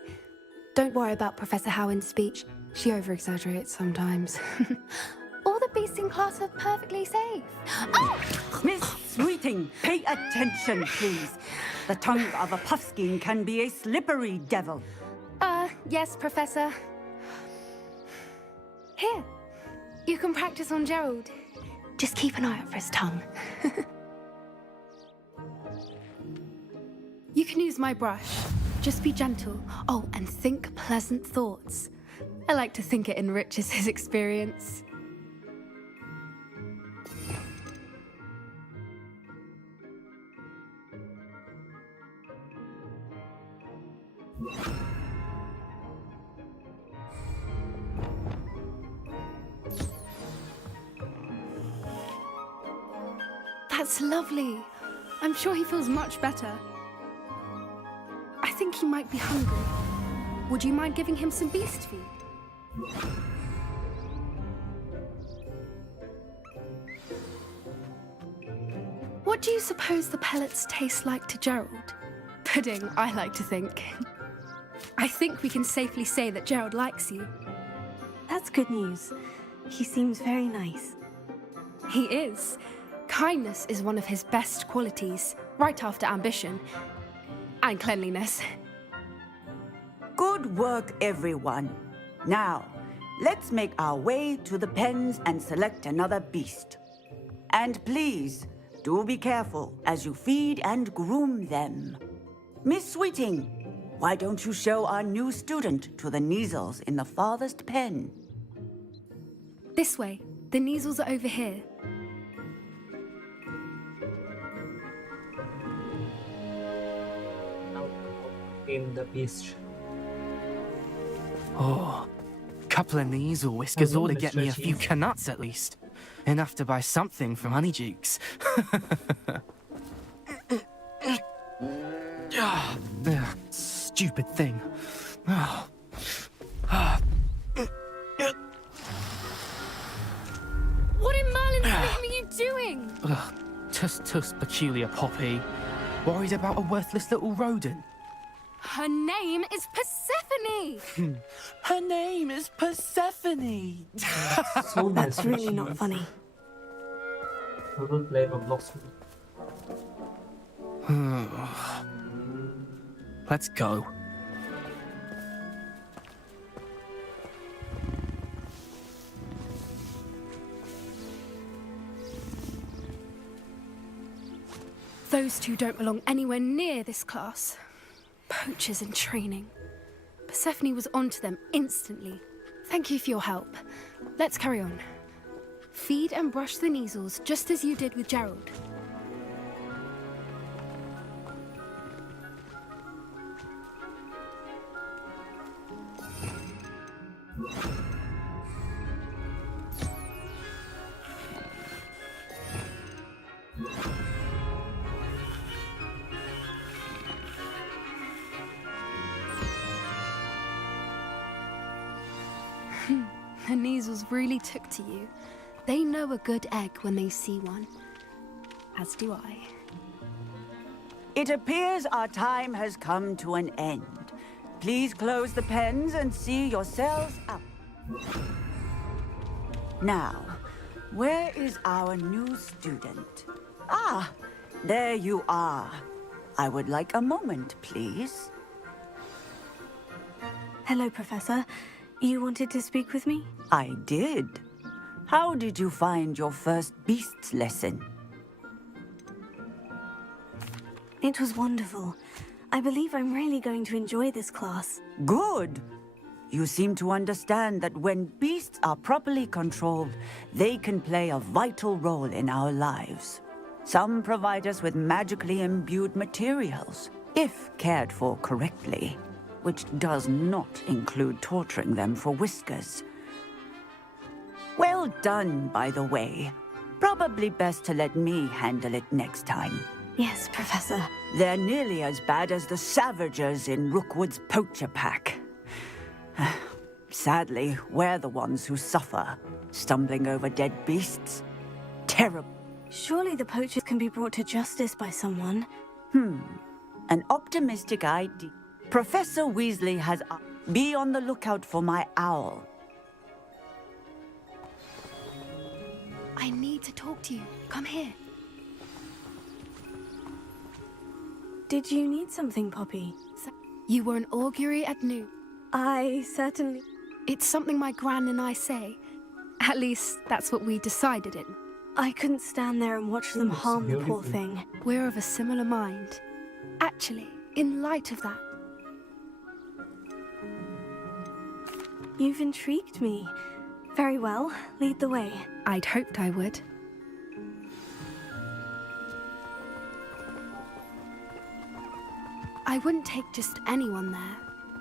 Don't worry about Professor Howen's speech. She over-exaggerates sometimes. All the beasts in class are perfectly safe. Oh! Miss Sweeting, pay attention, please. The tongue of a puffskein can be a slippery devil. Yes, Professor. Here, you can practice on Gerald. Just keep an eye out for his tongue. You can use my brush. Just be gentle. Oh, and think pleasant thoughts. I like to think it enriches his experience. That's lovely. I'm sure he feels much better. I think he might be hungry. Would you mind giving him some beast food? What do you suppose the pellets taste like to Gerald? Pudding, I like to think. I think we can safely say that Gerald likes you. That's good news. He seems very nice. He is. Kindness is one of his best qualities, right after ambition. And cleanliness. Good work, everyone. Now, let's make our way to the pens and select another beast. And please, do be careful as you feed and groom them. Miss Sweeting, why don't you show our new student to the Neasels in the farthest pen? This way. The Neasels are over here. Now in the beast. Oh, couple of Neasel whiskers ought to get me a few canuts at least. Enough to buy something from Honeydukes. Stupid thing. What in Merlin's name are you doing? Tuss peculiar Poppy. Worried about a worthless little rodent. Her name is Persephone! Her name is Persephone! So That's really not funny. We will play Roblox. Let's go. Those two don't belong anywhere near this class. Poachers in training. Persephone was onto them instantly. Thank you for your help. Let's carry on. Feed and brush the Neasels just as you did with Gerald. The Neasels really took to you. They know a good egg when they see one. As do I. It appears our time has come to an end. Please close the pens and see yourselves out. Now, where is our new student? Ah, there you are. I would like a moment, please. Hello, Professor. You wanted to speak with me? I did. How did you find your first beasts lesson? It was wonderful. I believe I'm really going to enjoy this class. Good. You seem to understand that when beasts are properly controlled, they can play a vital role in our lives. Some provide us with magically imbued materials, if cared for correctly, which does not include torturing them for whiskers. Well done, by the way. Probably best to let me handle it next time. Yes, Professor. They're nearly as bad as the Savagers in Rookwood's poacher pack. Sadly, we're the ones who suffer, stumbling over dead beasts. Terrible. Surely the poachers can be brought to justice by someone. An optimistic idea. Professor Weasley has... Be on the lookout for my owl. I need to talk to you. Come here. Did you need something, Poppy? You were an augury at noon. I certainly... It's something my gran and I say. At least, that's what we decided in. I couldn't stand there and watch them harm the poor thing. We're of a similar mind. Actually, in light of that... You've intrigued me. Very well. Lead the way. I'd hoped I would. I wouldn't take just anyone there.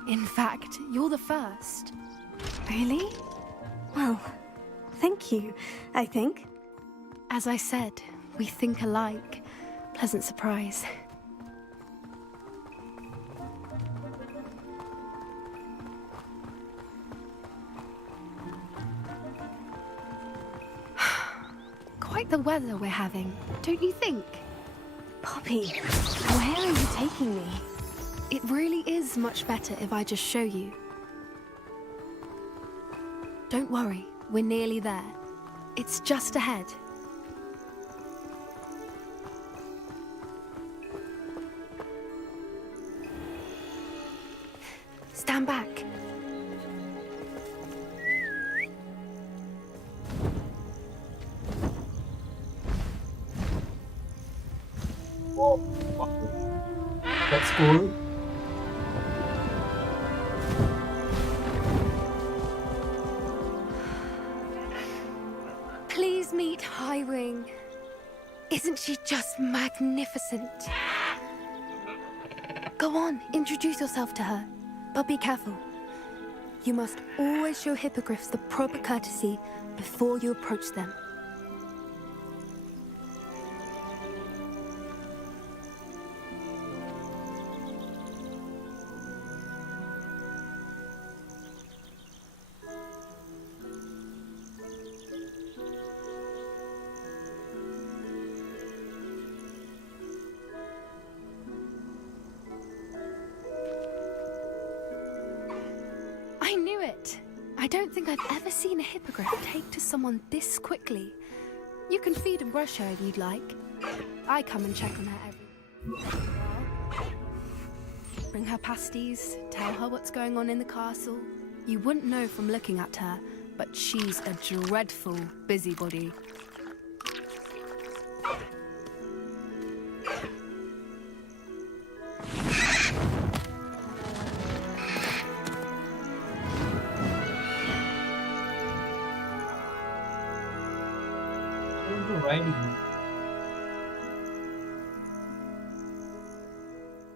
In fact, you're the first. Really? Well, thank you, I think. As I said, we think alike. Pleasant surprise. Quite the weather we're having, don't you think? Poppy, where are you taking me? It really is much better if I just show you. Don't worry, we're nearly there. It's just ahead. Stand back. That's cool. Please meet Highwing. Isn't she just magnificent? Go on, introduce yourself to her. But be careful. You must always show hippogriffs the proper courtesy before you approach them. I knew it! I don't think I've ever seen a hippogriff take to someone this quickly. You can feed and brush her if you'd like. I come and check on her every while. Bring her pasties, tell her what's going on in the castle. You wouldn't know from looking at her, but she's a dreadful busybody.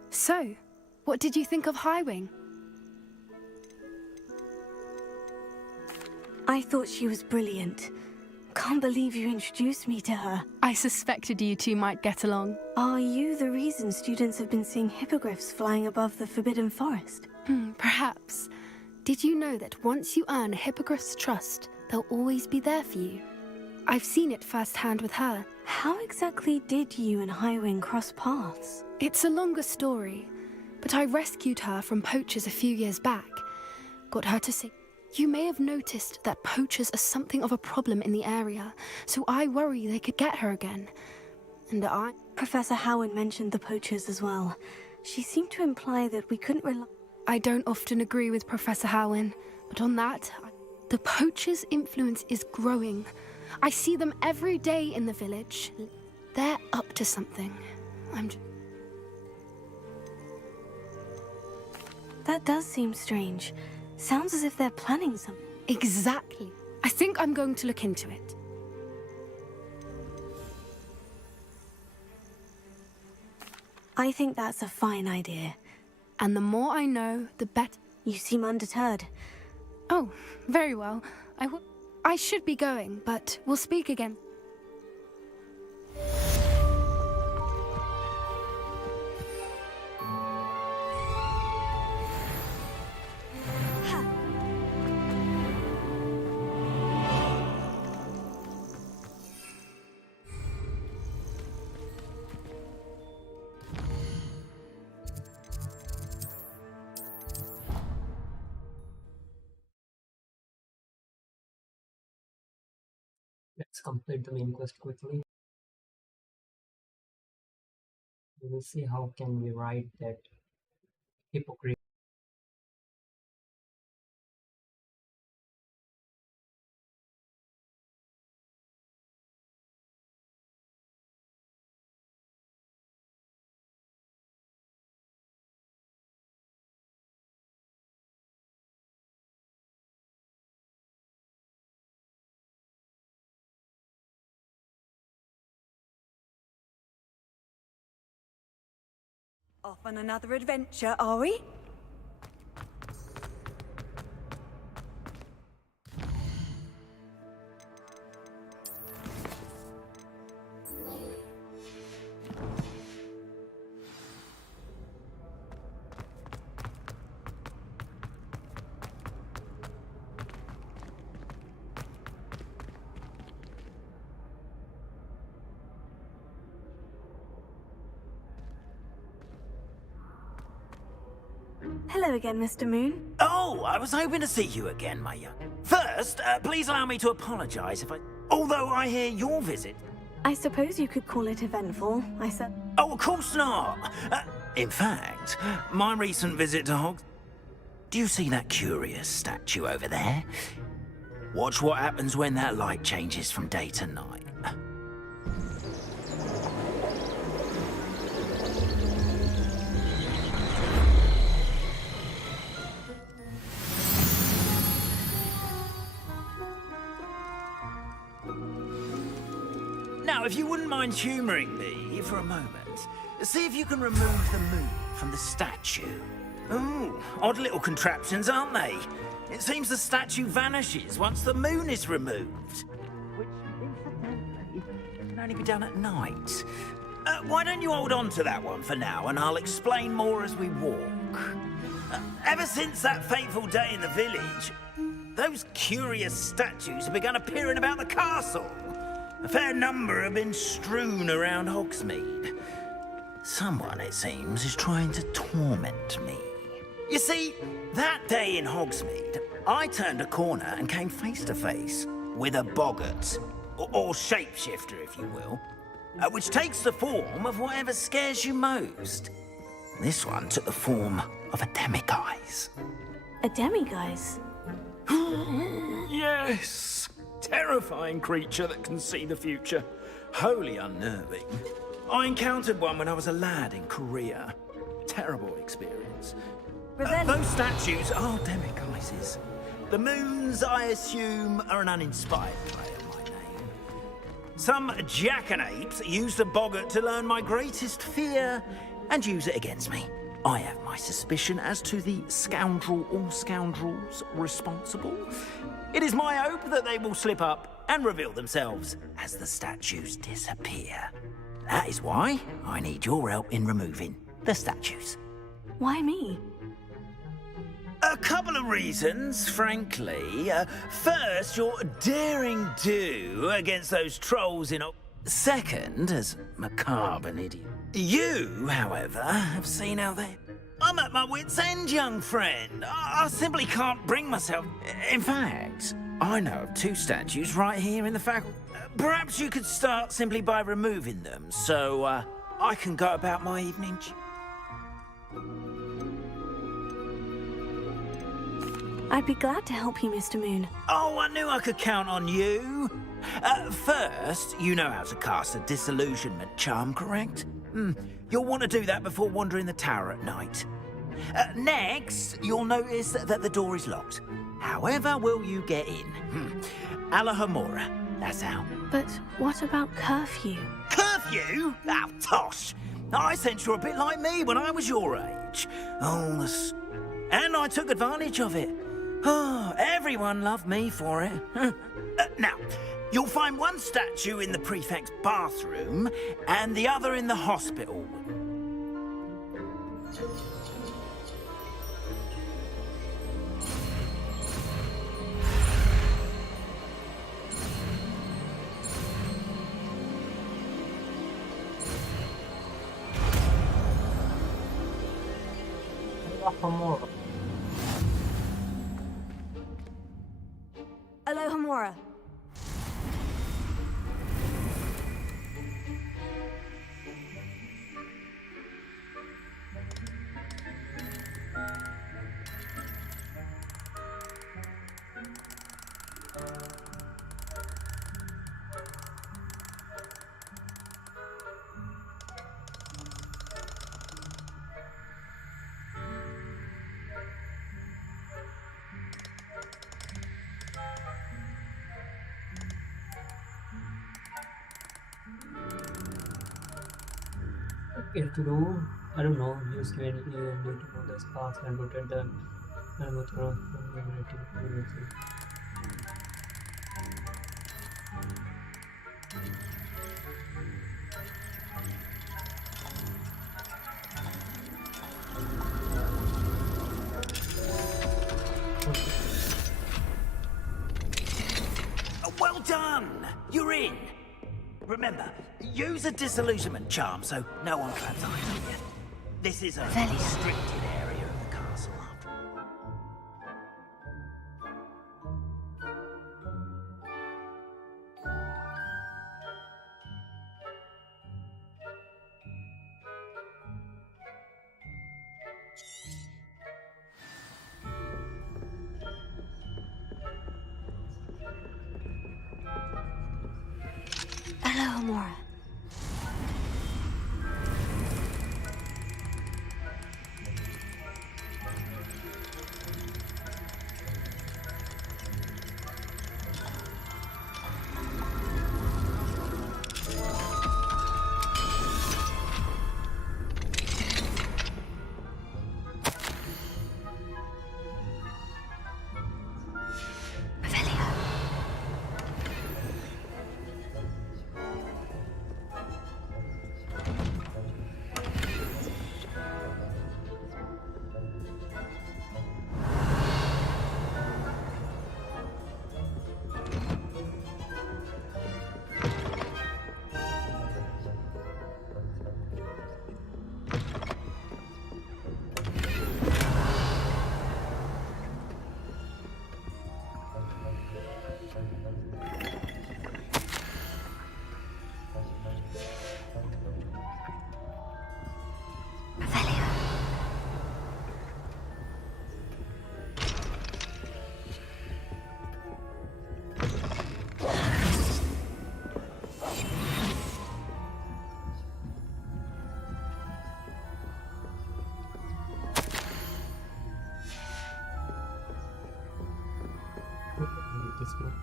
So, what did you think of Highwing? I thought she was brilliant. Can't believe you introduced me to her. I suspected you two might get along. Are you the reason students have been seeing hippogriffs flying above the Forbidden Forest? Perhaps. Did you know that once you earn a hippogriff's trust, they'll always be there for you? I've seen it firsthand with her. How exactly did you and Highwing cross paths? It's a longer story, but I rescued her from poachers a few years back. Got her to sing. You may have noticed that poachers are something of a problem in the area, so I worry they could get her again. And Professor Howard mentioned the poachers as well. She seemed to imply that we couldn't rely... I don't often agree with Professor Howard, but on that, the poachers' influence is growing. I see them every day in the village. They're up to something. That does seem strange. Sounds as if they're planning something. Exactly. I think I'm going to look into it. I think that's a fine idea. And the more I know, the better. You seem undeterred. Oh, very well. I should be going, but we'll speak again. Let's complete the main quest quickly. We will see how can we write that hypocrite. Off on another adventure, are we? Hello again, Mr. Moon. Oh, I was hoping to see you again, my young. First, please allow me to apologize if I... Although I hear your visit... I suppose you could call it eventful, I said. Oh, of course not. In fact, my recent visit to Hogwarts... Do you see that curious statue over there? Watch what happens when that light changes from day to night. Now, if you wouldn't mind humouring me for a moment, see if you can remove the moon from the statue. Ooh, odd little contraptions, aren't they? It seems the statue vanishes once the moon is removed. Which, incidentally, can only be done at night. Why don't you hold on to that one for now, and I'll explain more as we walk. Ever since that fateful day in the village, those curious statues have begun appearing about the castle. A fair number have been strewn around Hogsmeade. Someone, it seems, is trying to torment me. You see, that day in Hogsmeade, I turned a corner and came face to face with a boggart, or shapeshifter, if you will, which takes the form of whatever scares you most. This one took the form of a demiguise. A demiguise? Yes! Terrifying creature that can see the future. Wholly unnerving. I encountered one when I was a lad in Korea. Terrible experience. Those statues are demiguises. The moons, I assume, are an uninspired play on my name. Some jackanapes used a boggart to learn my greatest fear and use it against me. I have my suspicion as to the scoundrel or scoundrels responsible. It is my hope that they will slip up and reveal themselves as the statues disappear. That is why I need your help in removing the statues. Why me? A couple of reasons, frankly. First, your daring do against those trolls in... Second, as macabre an idiot. You, however, have seen how they... I'm at my wit's end, young friend. I simply can't bring myself... In fact, I know of 2 statues right here in the faculty. Perhaps you could start simply by removing them, so I can go about my evening. I'd be glad to help you, Mr. Moon. Oh, I knew I could count on you. First, you know how to cast a disillusionment charm, correct? You'll want to do that before wandering the tower at night. Next, you'll notice that the door is locked. However will you get in? Alahomora, that's how. But what about curfew? Curfew? Oh, tosh. I sense you're a bit like me when I was your age. Oh, and I took advantage of it. Oh, everyone loved me for it. Now, you'll find one statue in the prefect's bathroom and the other in the hospital. Alohomora. If to do, I don't know, use any need to know the sparks and rotate the animatronic Well done! You're in! Remember, use a disillusionment charm so no one claps eyes on you. This is a very restricted area of the castle, after all. Alohomora. this book.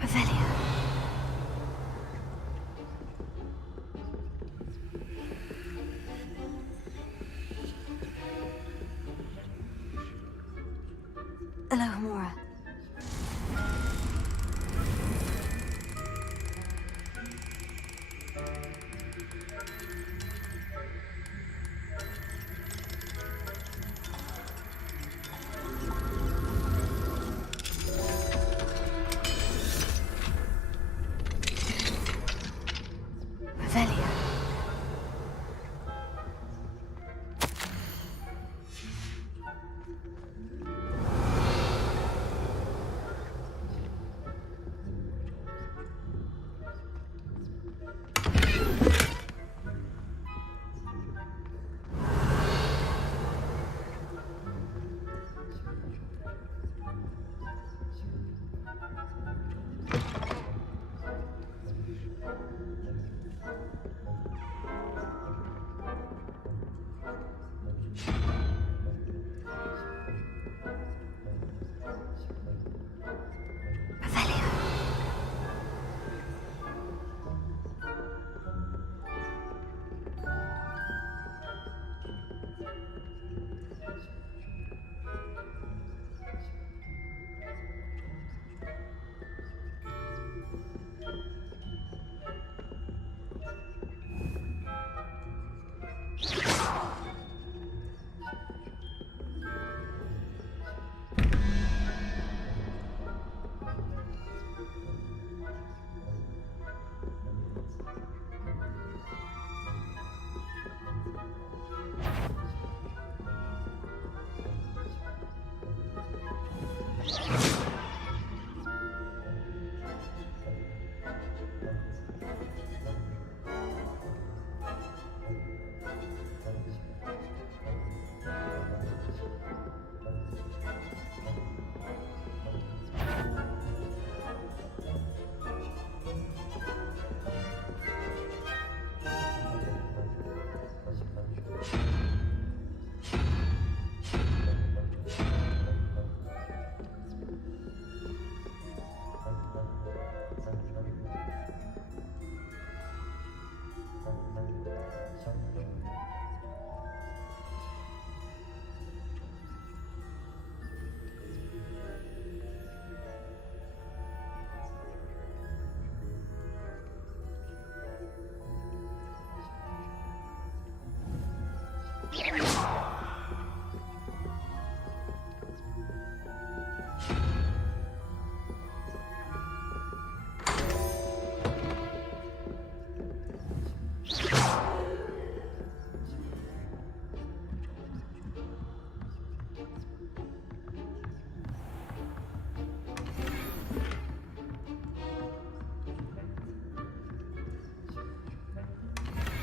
Revelio. Alohomora. Revelio.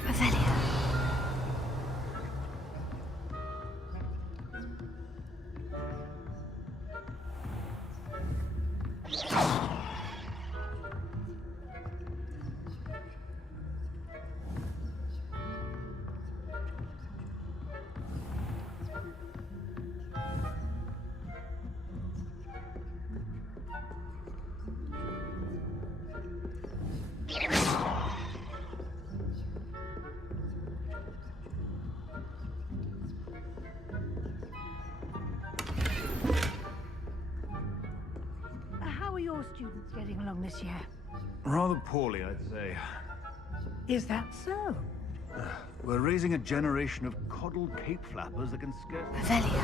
Revelio. How are your students getting along this year? Rather poorly, I'd say. Is that so? We're raising a generation of coddled cape flappers that can scare... Revelio.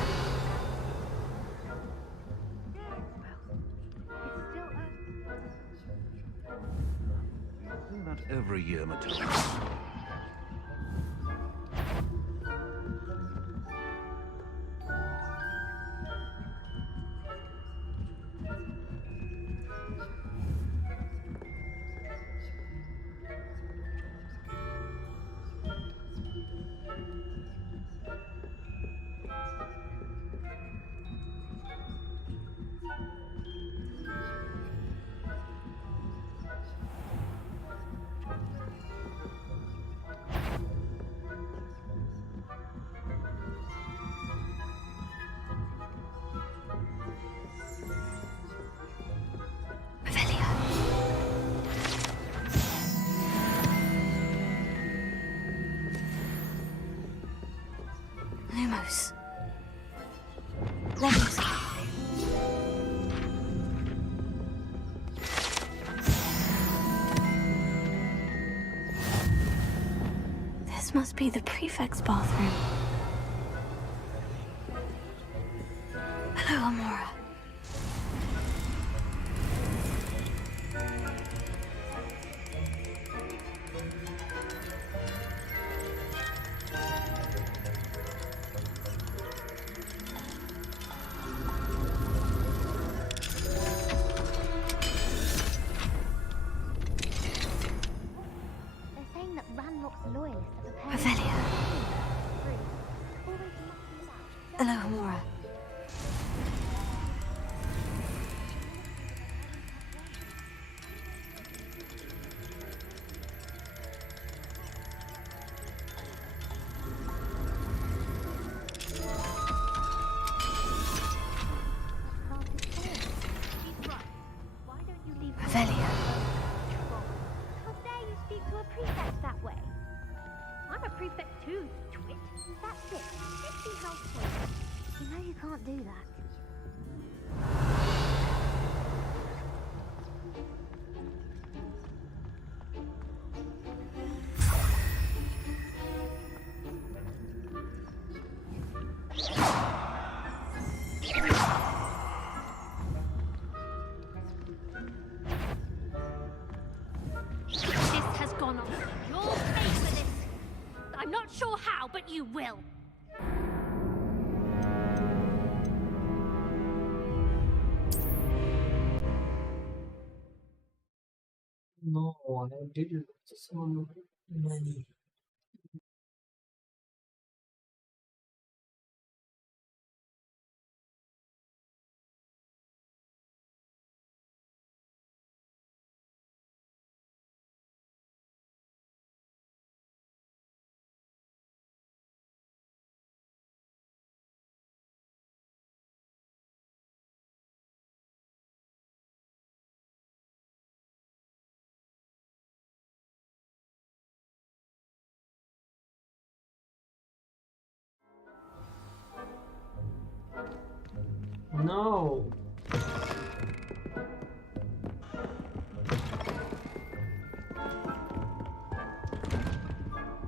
Do that every year, Matilda. This must be the prefect's bathroom. Hello, Amora. Revelia. Hello, Amora. Revelia. How dare you speak to a prefect that way? I'm a prefect too, twit. That's it. Let's see how sweet. You know you can't do that. This has gone on. You'll pay for this. I'm not sure how, but you will. No, I did so many. No.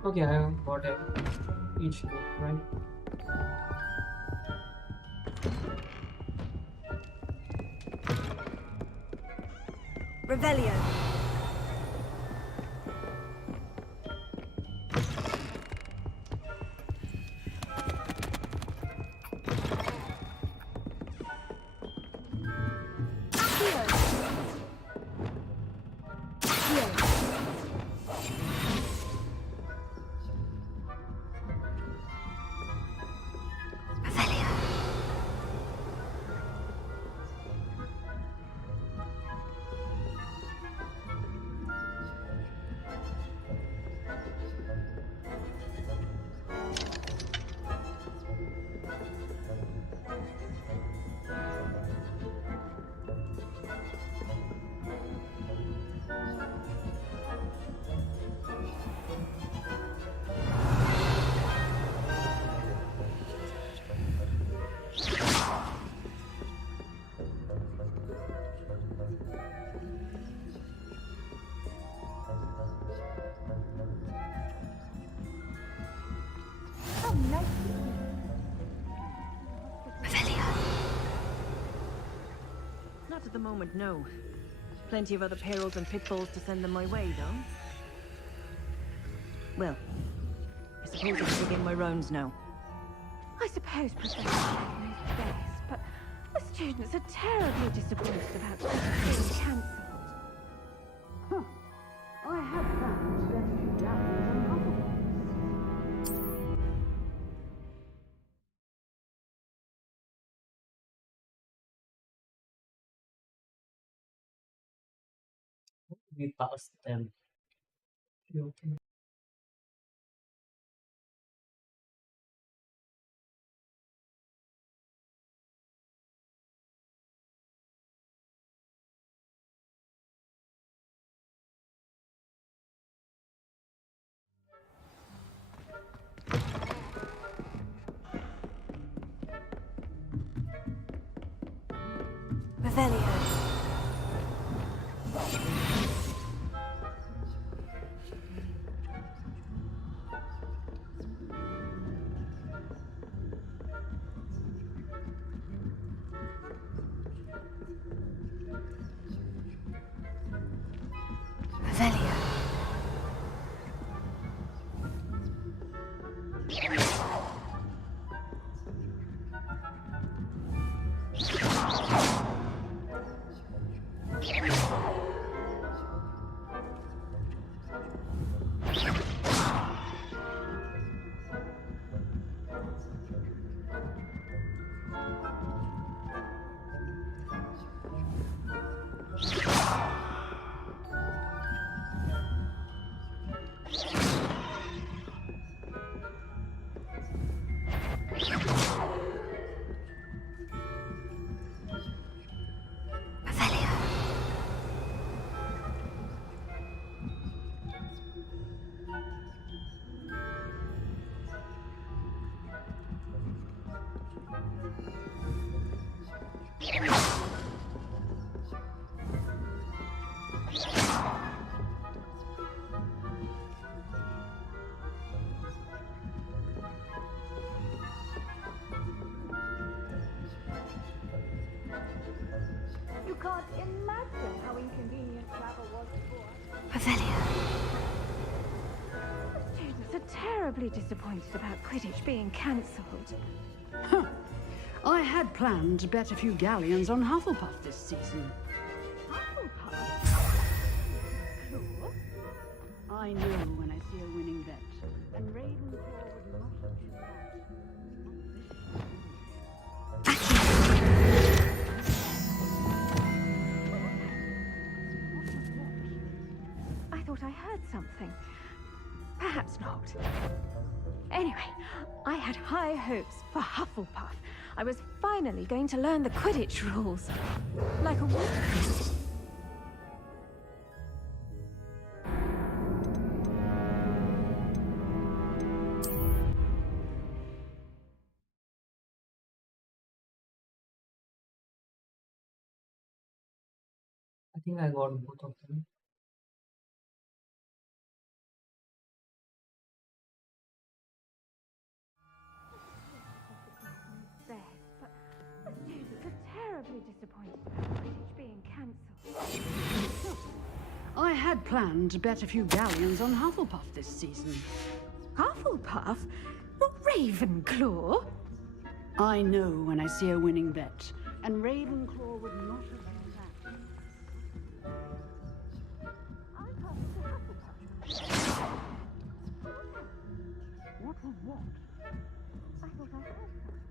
Okay, I have got each note, right? Revelio. Not at the moment, no. Plenty of other perils and pitfalls to send them my way, though. Well, I suppose I can begin my rounds now. I suppose Professor Howard knows best, but the students are terribly disappointed about this being cancelled. Huh. I have found plenty of on Hogwarts. We passed them. Okay. Revelio. You can't imagine how inconvenient travel was before. Revelio. The students are terribly disappointed about Quidditch being cancelled. Huh. I had planned to bet a few galleons on Hufflepuff this season. I know when I see a winning bet, and Ravenclaw would not have been I thought I heard something. Perhaps not. Anyway, I had high hopes for Hufflepuff. I was finally going to learn the Quidditch rules. Like a witch. I think I got both of them. There, but the students are terribly disappointed about Quidditch being cancelled. I had planned to bet a few galleons on Hufflepuff this season. Hufflepuff? Not Ravenclaw? I know when I see a winning bet, and Ravenclaw would not have been that. What was what? I thought I heard something.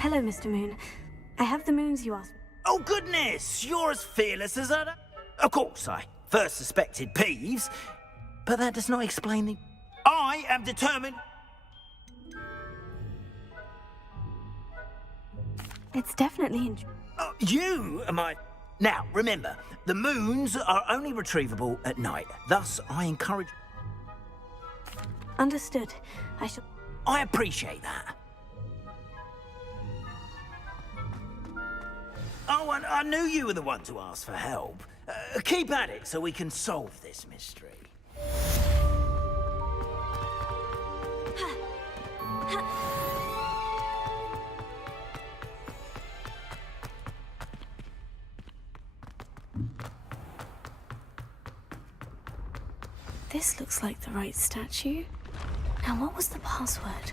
Hello, Mr. Moon. I have the moons you asked. Oh, goodness! You're as fearless as I... Of course, I first suspected Peeves, but that does not explain the... I am determined... It's definitely You are my... Now, remember, the moons are only retrievable at night. Thus, I encourage... Understood. I shall... I appreciate that. Oh, and I knew you were the one to ask for help. Keep at it so we can solve this mystery. This looks like the right statue. Now, what was the password?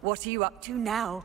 What are you up to now?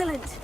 Excellent.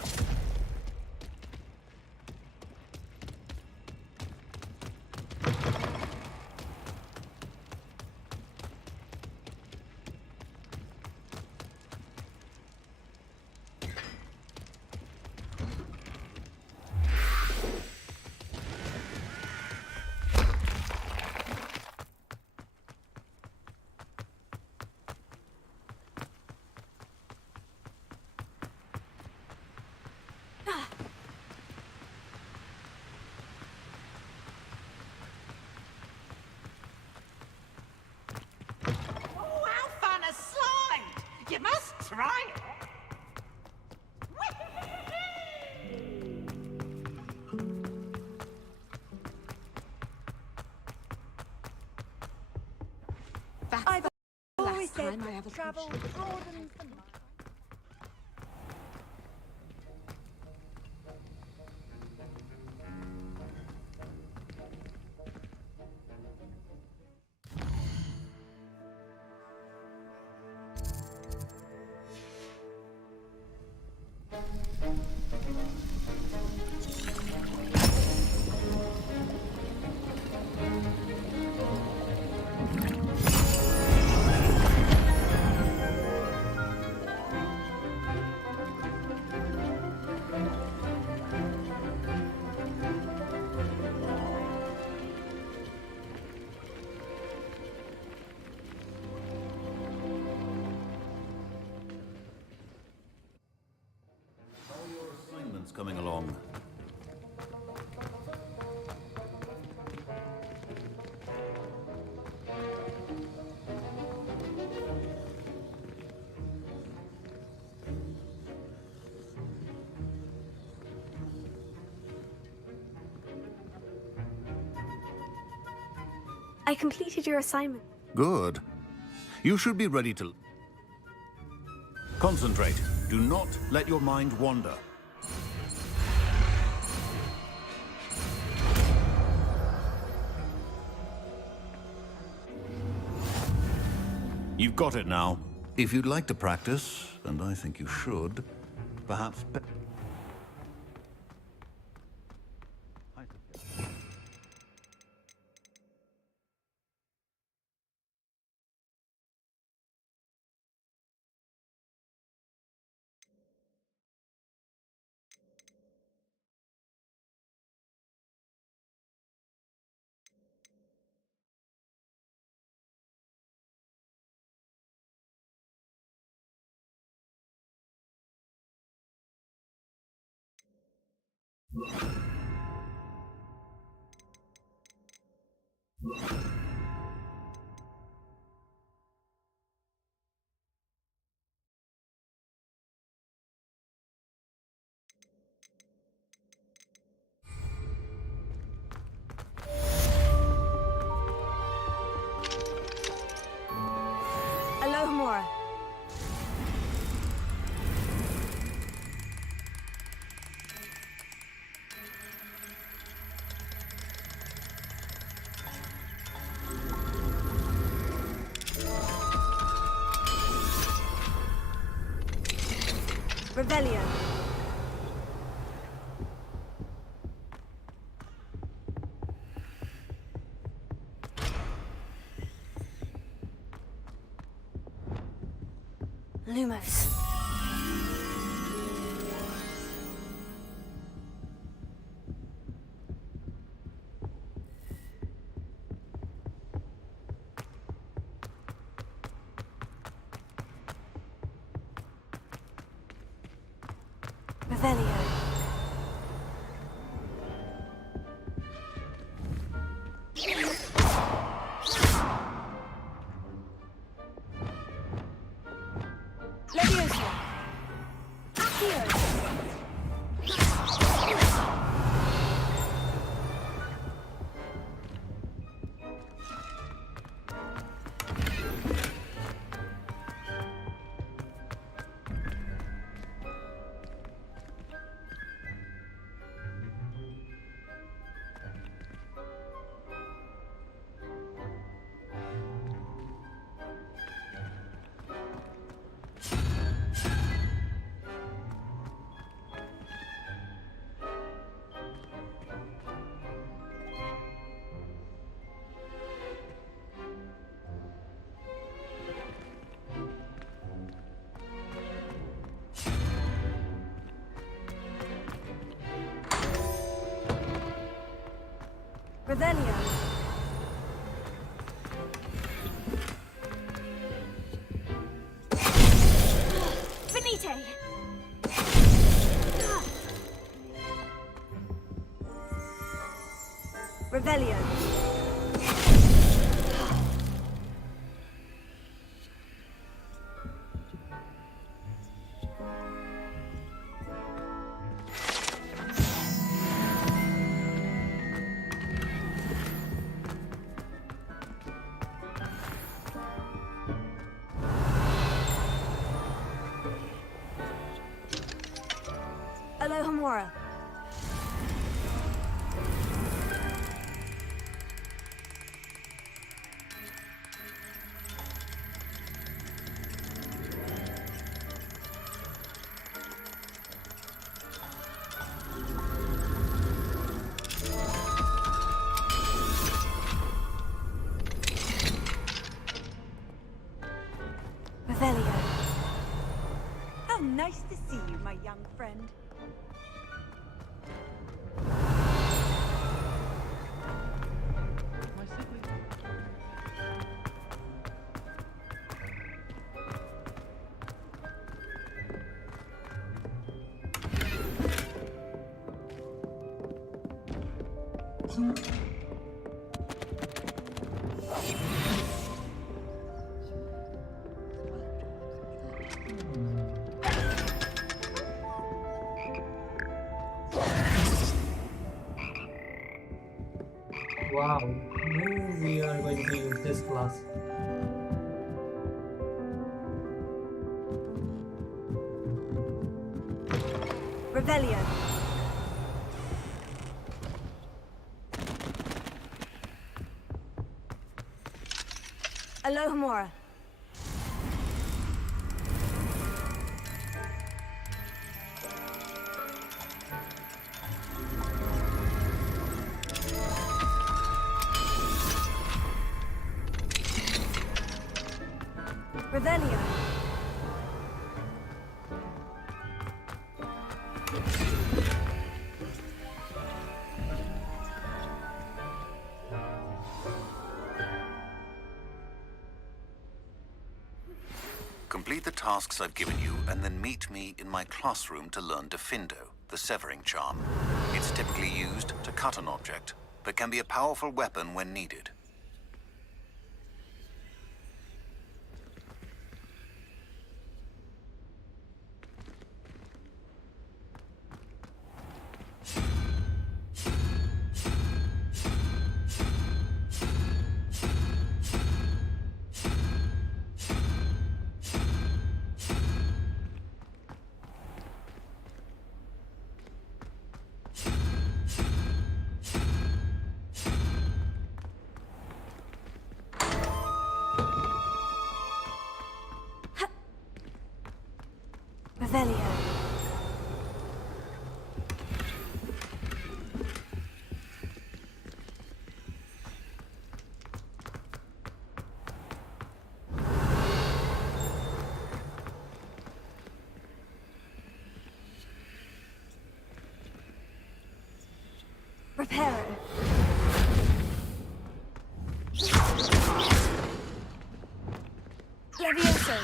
You must try it. I've always time said I have a travel broadens the mind. Coming along. I completed your assignment. Good. You should be ready to... Concentrate. Do not let your mind wander. You've got it now. If you'd like to practice, and I think you should, perhaps... Alohomora. Revelio. Lumos. Revelio. Leviosa. Accio. Revelio. Finite. Revelio. Alohomora. Revelio. How nice to see you, my young friend. Wow, now we are going to use this class. Revelio. Alohomora. Revelio. Complete the tasks I've given you, and then meet me in my classroom to learn Defindo, the severing charm. It's typically used to cut an object, but can be a powerful weapon when needed. Revelio. Reparo. Levioso.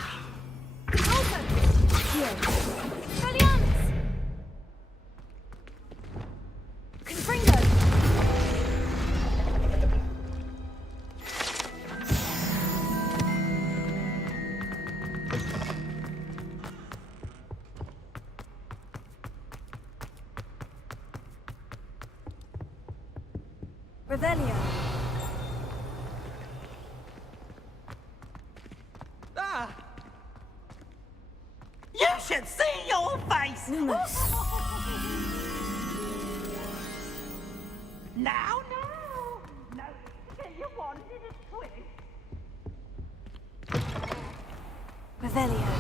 Alto. Here. Folianis. Confringo. Revelio. Ah! You should see your face! Lumos. Now, no! You wanted a twist! Revelio.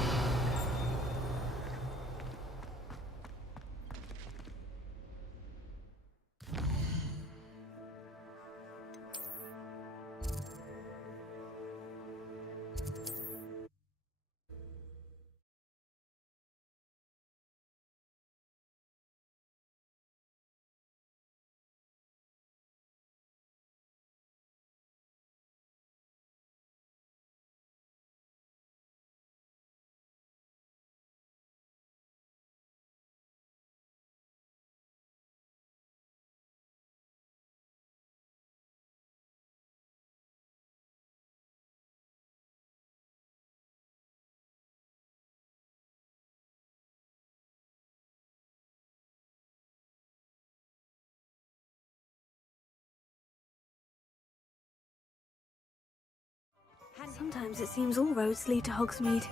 Sometimes it seems all roads lead to Hogsmeade.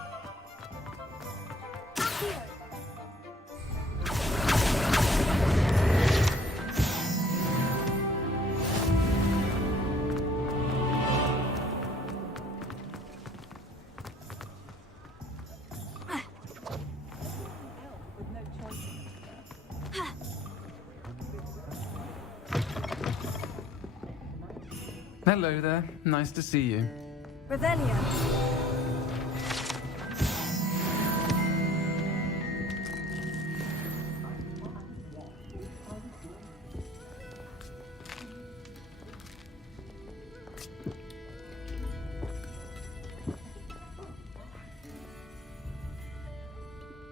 Hello there. Nice to see you. Revelio.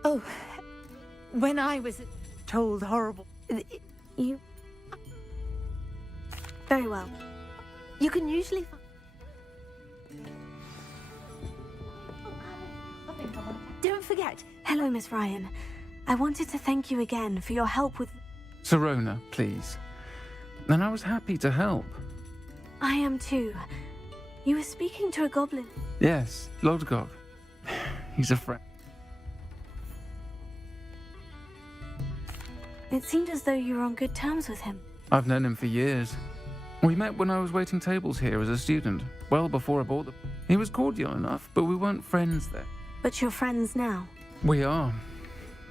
Oh, when I was told horrible... You... Very well. You can usually... Don't forget. Hello, Miss Ryan. I wanted to thank you again for your help with... Sirona, please. And I was happy to help. I am too. You were speaking to a goblin. Yes, Lodgok. He's a friend. It seemed as though you were on good terms with him. I've known him for years. We met when I was waiting tables here as a student, well before I bought them. He was cordial enough, but we weren't friends then. But you're friends now. We are.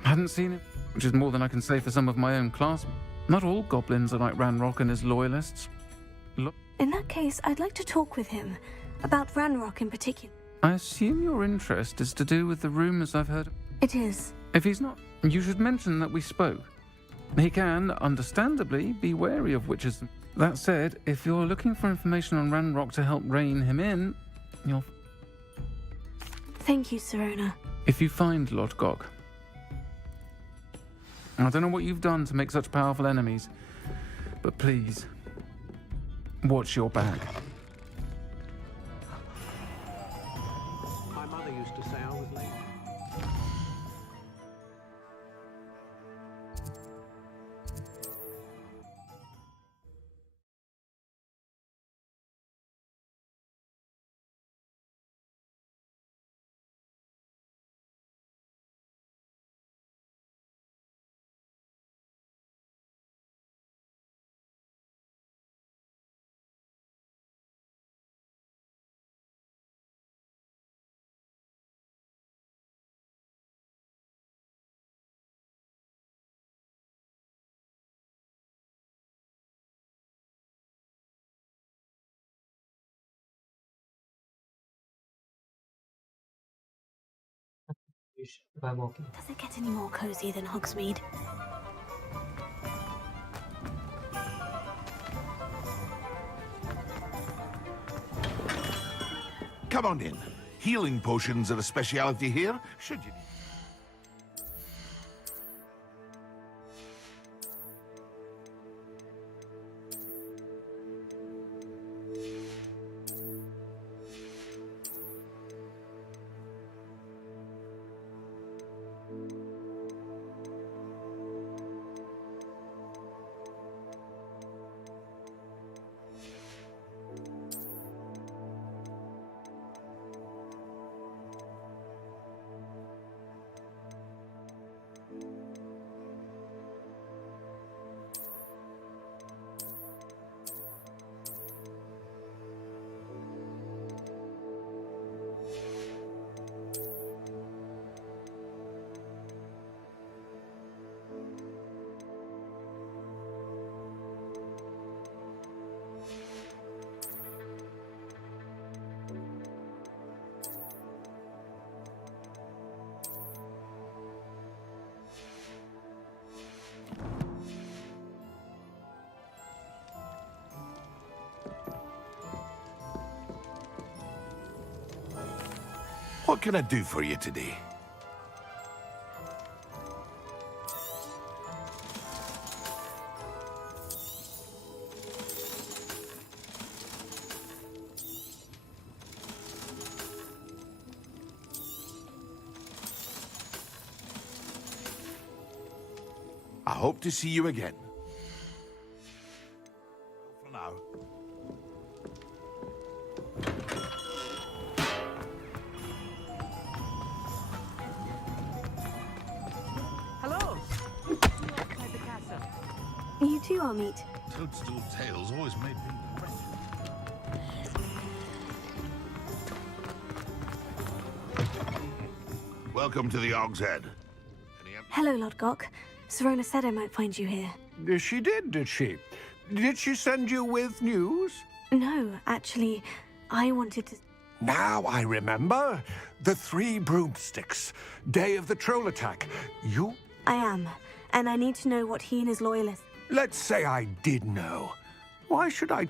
Hadn't seen him, which is more than I can say for some of my own classmates. Not all goblins are like Ranrock and his loyalists. In that case, I'd like to talk with him. About Ranrock in particular. I assume your interest is to do with the rumors I've heard. It is. If he's not, you should mention that we spoke. He can, understandably, be wary of witches. That said, if you're looking for information on Ranrock to help rein him in, you'll... Thank you, Sirona. If you find Lodgok. I don't know what you've done to make such powerful enemies, but please, watch your back. My mother used to say I was late. By walking. Does it get any more cozy than Hogsmeade? Come on in. Healing potions are a speciality here, should you... What can I do for you today? I hope to see you again. For now. You too, Amit. Toadstool tails always made me. Welcome to the Og's Head. Hello, Lodgok. Serona said I might find you here. She did she? Did she send you with news? No, actually, I wanted to... Now I remember. The 3 broomsticks. Day of the troll attack. You... I am, and I need to know what he and his loyalists... Let's say I did know. Why should I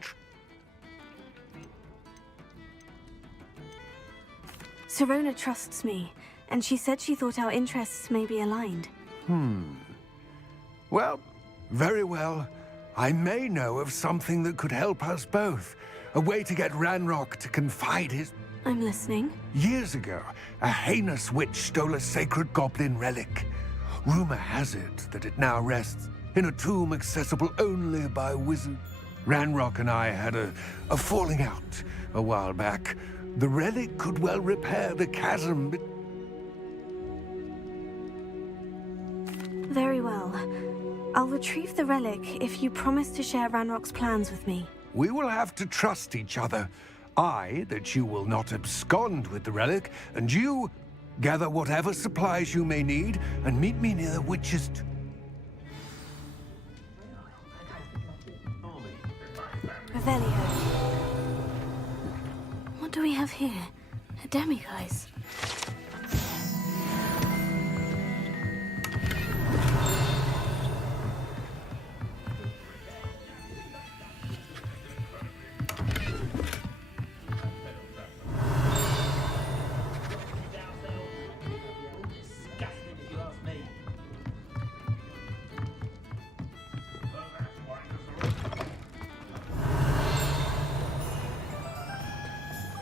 Serona trusts me, and she said she thought our interests may be aligned. Well, very well. I may know of something that could help us both. A way to get Ranrock to confide his... I'm listening. Years ago, a heinous witch stole a sacred goblin relic. Rumor has it that it now rests in a tomb accessible only by wizards. Ranrock and I had a falling out a while back. The relic could well repair the chasm. Very well. I'll retrieve the relic if you promise to share Ranrock's plans with me. We will have to trust each other. I, that you will not abscond with the relic, and you, gather whatever supplies you may need and meet me near the witch's... Revelio. What do we have here? A demiguise.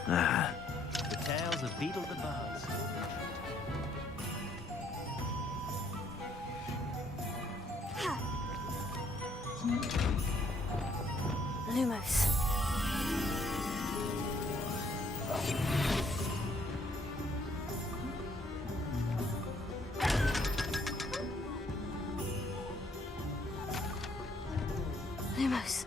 The tales of Beetle the Buzz. Lumos. Lumos.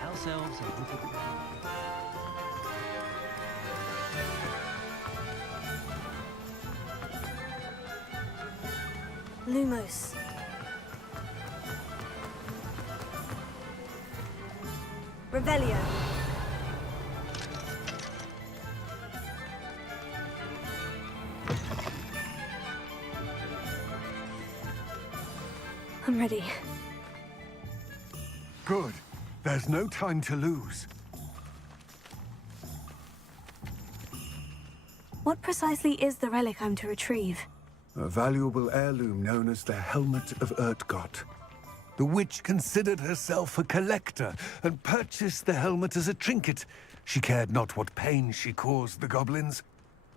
House elves and wicked... Lumos. Revelio. I'm ready. Good. There's no time to lose. What precisely is the relic I'm to retrieve? A valuable heirloom known as the Helmet of Urtgot. The witch considered herself a collector and purchased the helmet as a trinket. She cared not what pain she caused the goblins.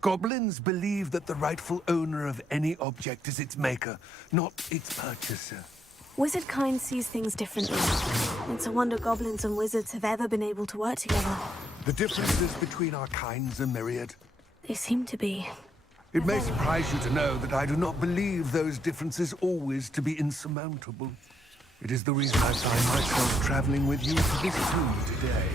Goblins believe that the rightful owner of any object is its maker, not its purchaser. Wizard kind sees things differently. It's a wonder goblins and wizards have ever been able to work together. The differences between our kinds are myriad. They seem to be. It may surprise you to know that I do not believe those differences always to be insurmountable. It is the reason I find myself traveling with you to this tomb today.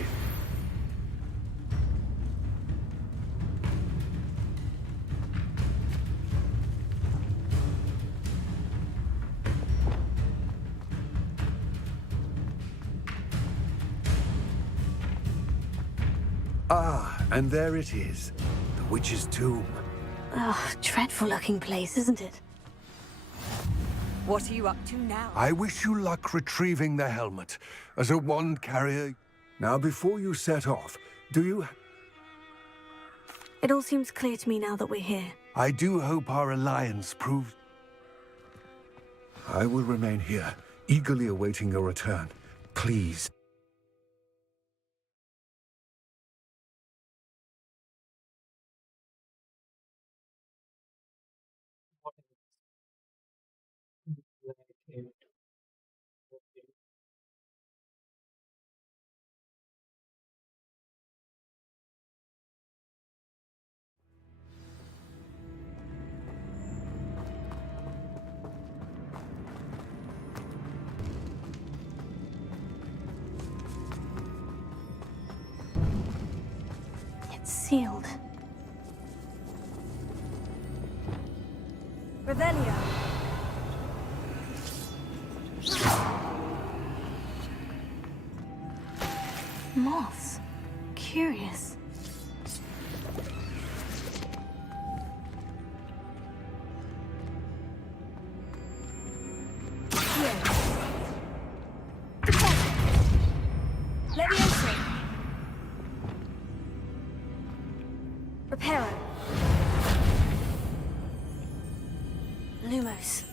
Ah, and there it is. The witch's tomb. Ugh, dreadful looking place, isn't it? What are you up to now? I wish you luck retrieving the helmet. As a wand carrier... Now, before you set off, do you... It all seems clear to me now that we're here. I do hope our alliance proves... I will remain here, eagerly awaiting your return. Please, It's sealed. Revelio. Moths. Curious. Levioso. Reparo. Lumos.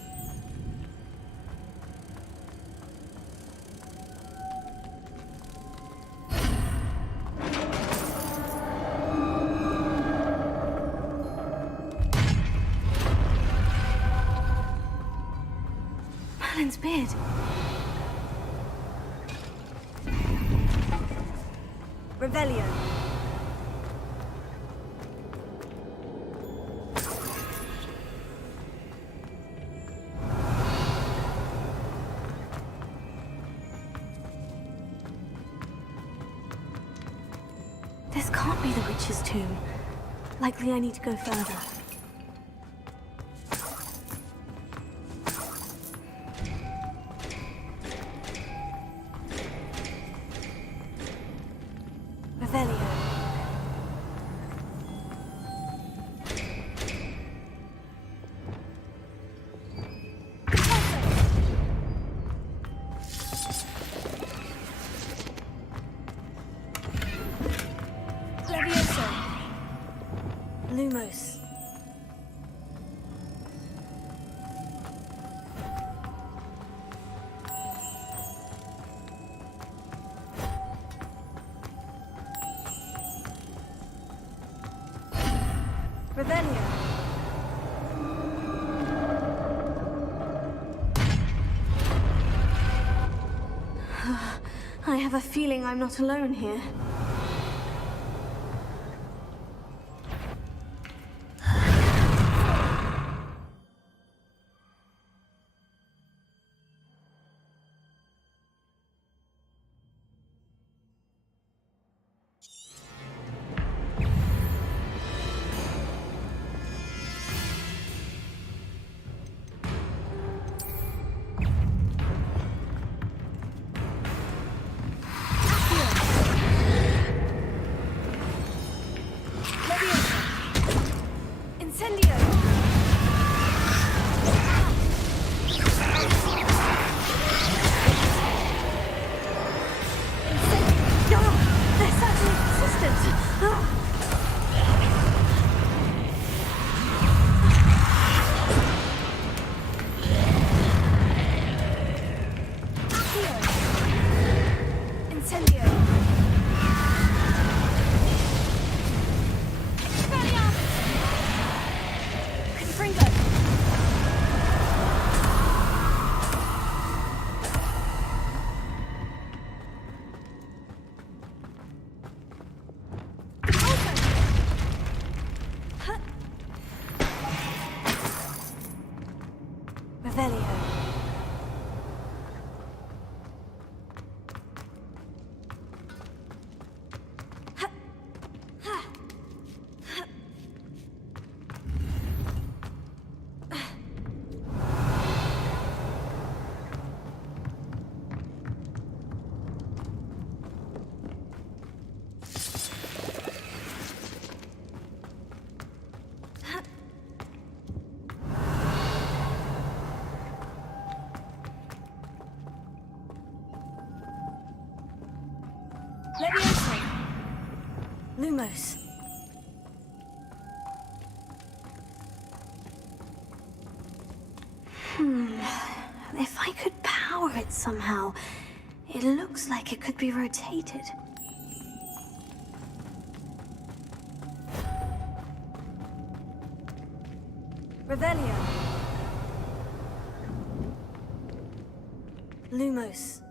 Merlin's beard. Revelio. This can't be the witch's tomb. Likely I need to go further. Revelio. Levioso. Lumos. Revelio. I have a feeling I'm not alone here. Incendio! They're certainly persistent! Incendio! Confringo! Revelio. Levioso. Lumos. If I could power it somehow, it looks like it could be rotated. Revelio. Lumos.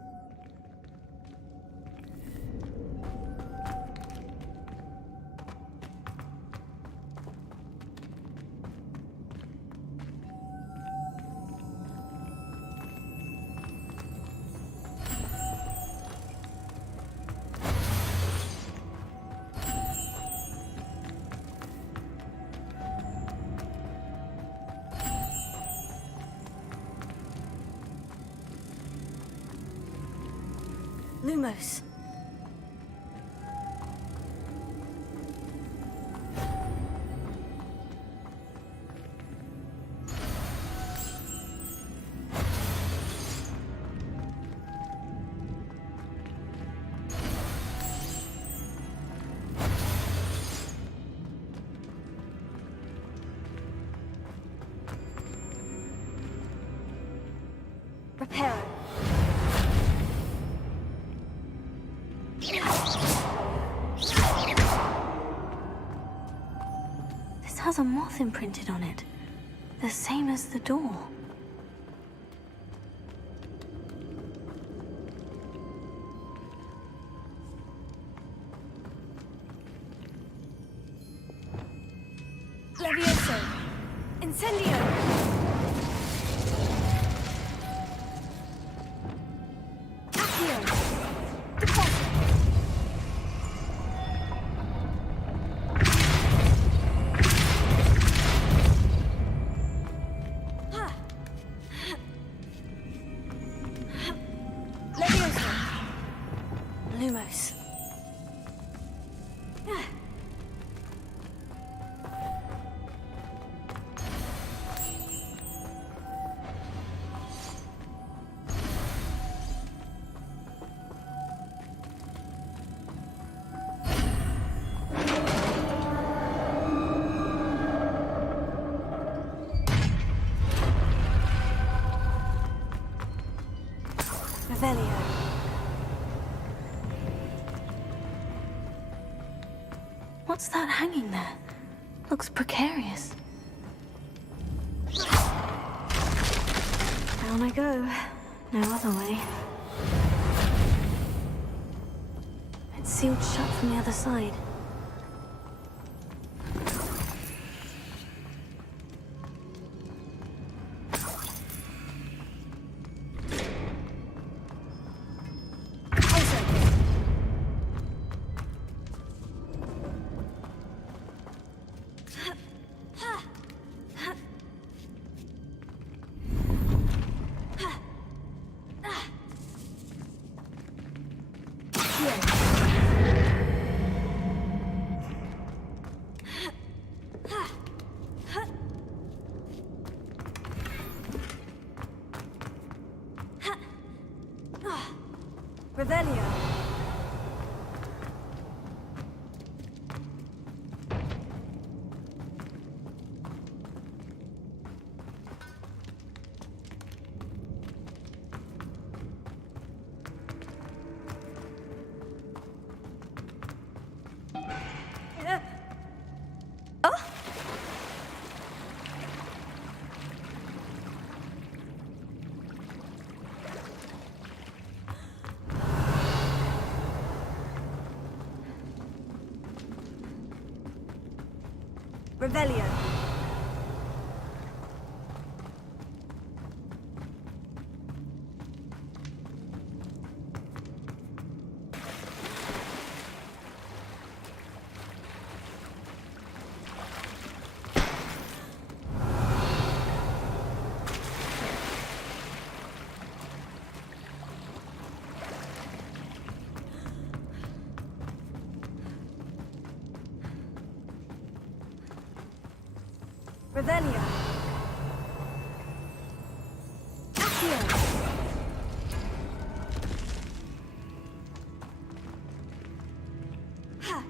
Lumos. Reparo. This has a moth imprinted on it. The same as the door. Levioso. Incendio. Lumos. Revelio. What's that hanging there? Looks precarious. Down I go. No other way. It's sealed shut from the other side. Revelio. Revelio. Revelio. Accio. Ha.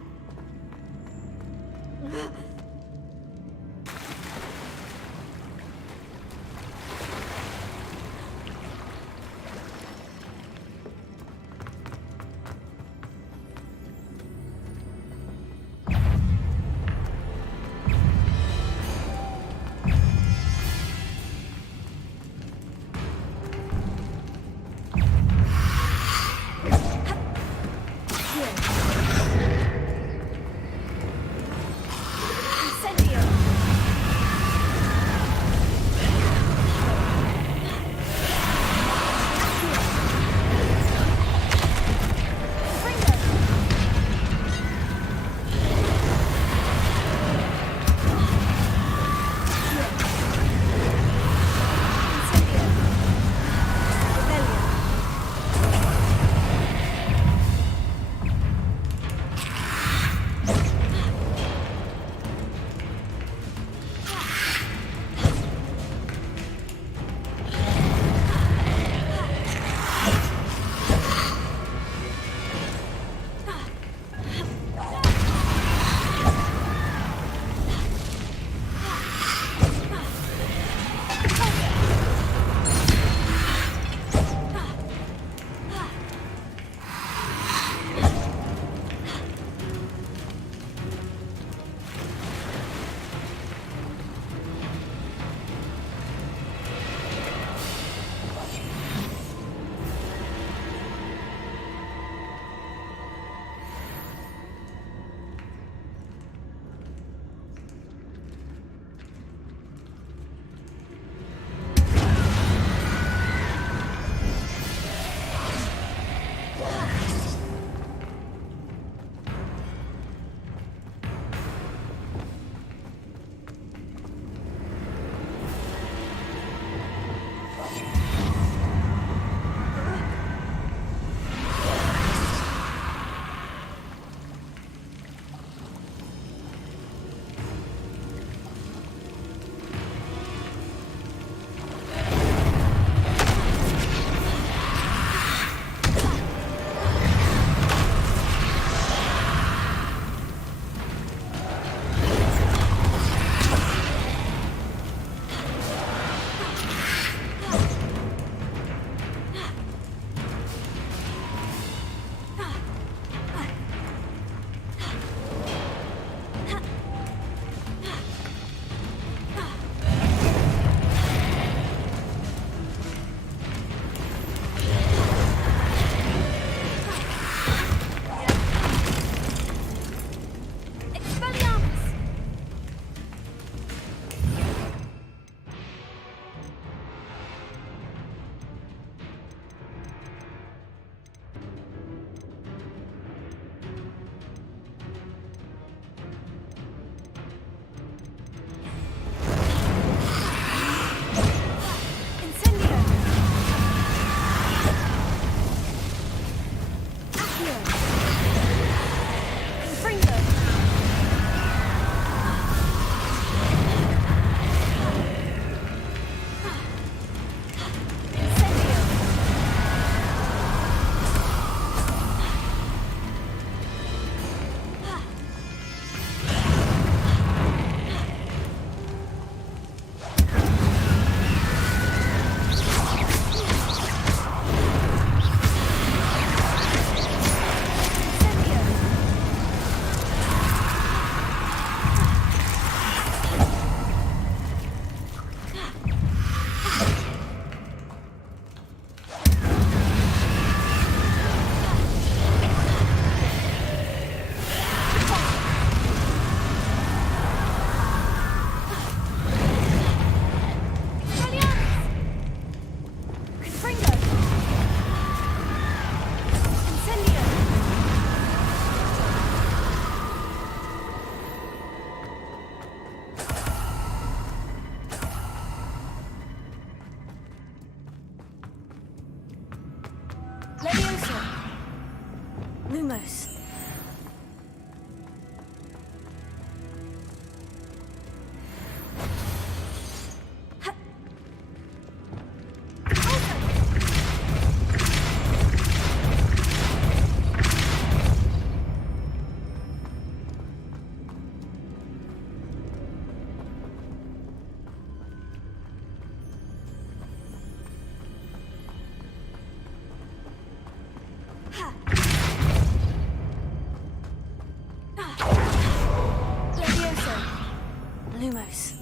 Lumos.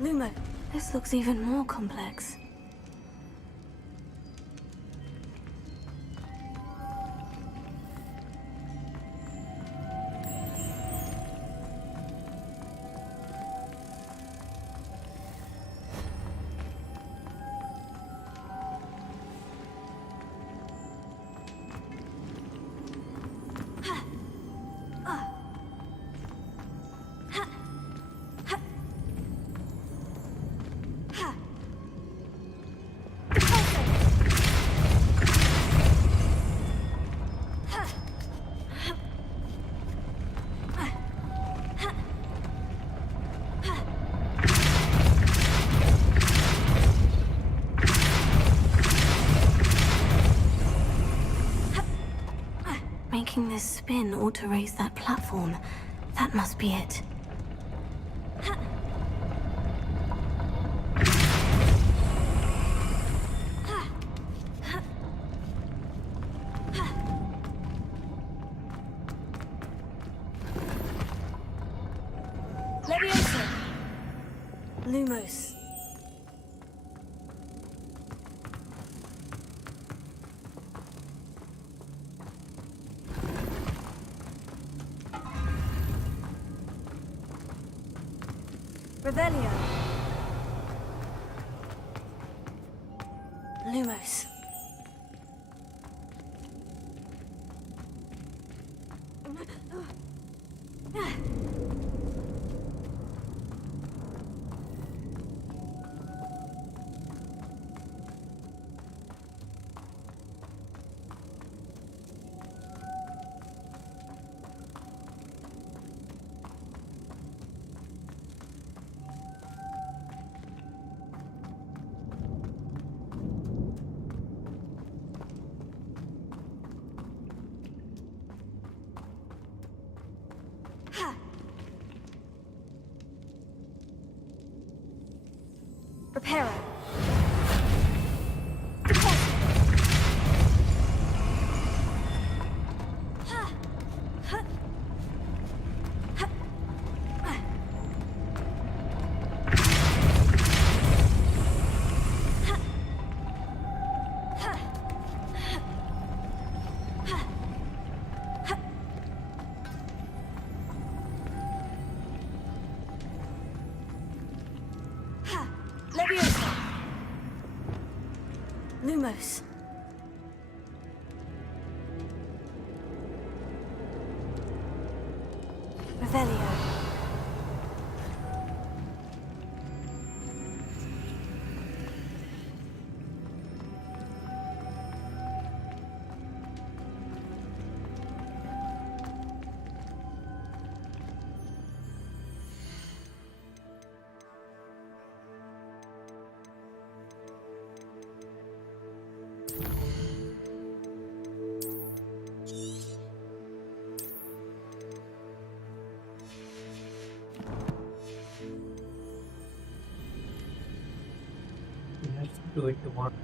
Lumo, this looks even more complex. Making this spin ought to raise that platform. That must be it. Leviosa! Lumos. Revelio. Lumos. Reparo. Leviosa. Lumos. Revelio. Let's do it tomorrow.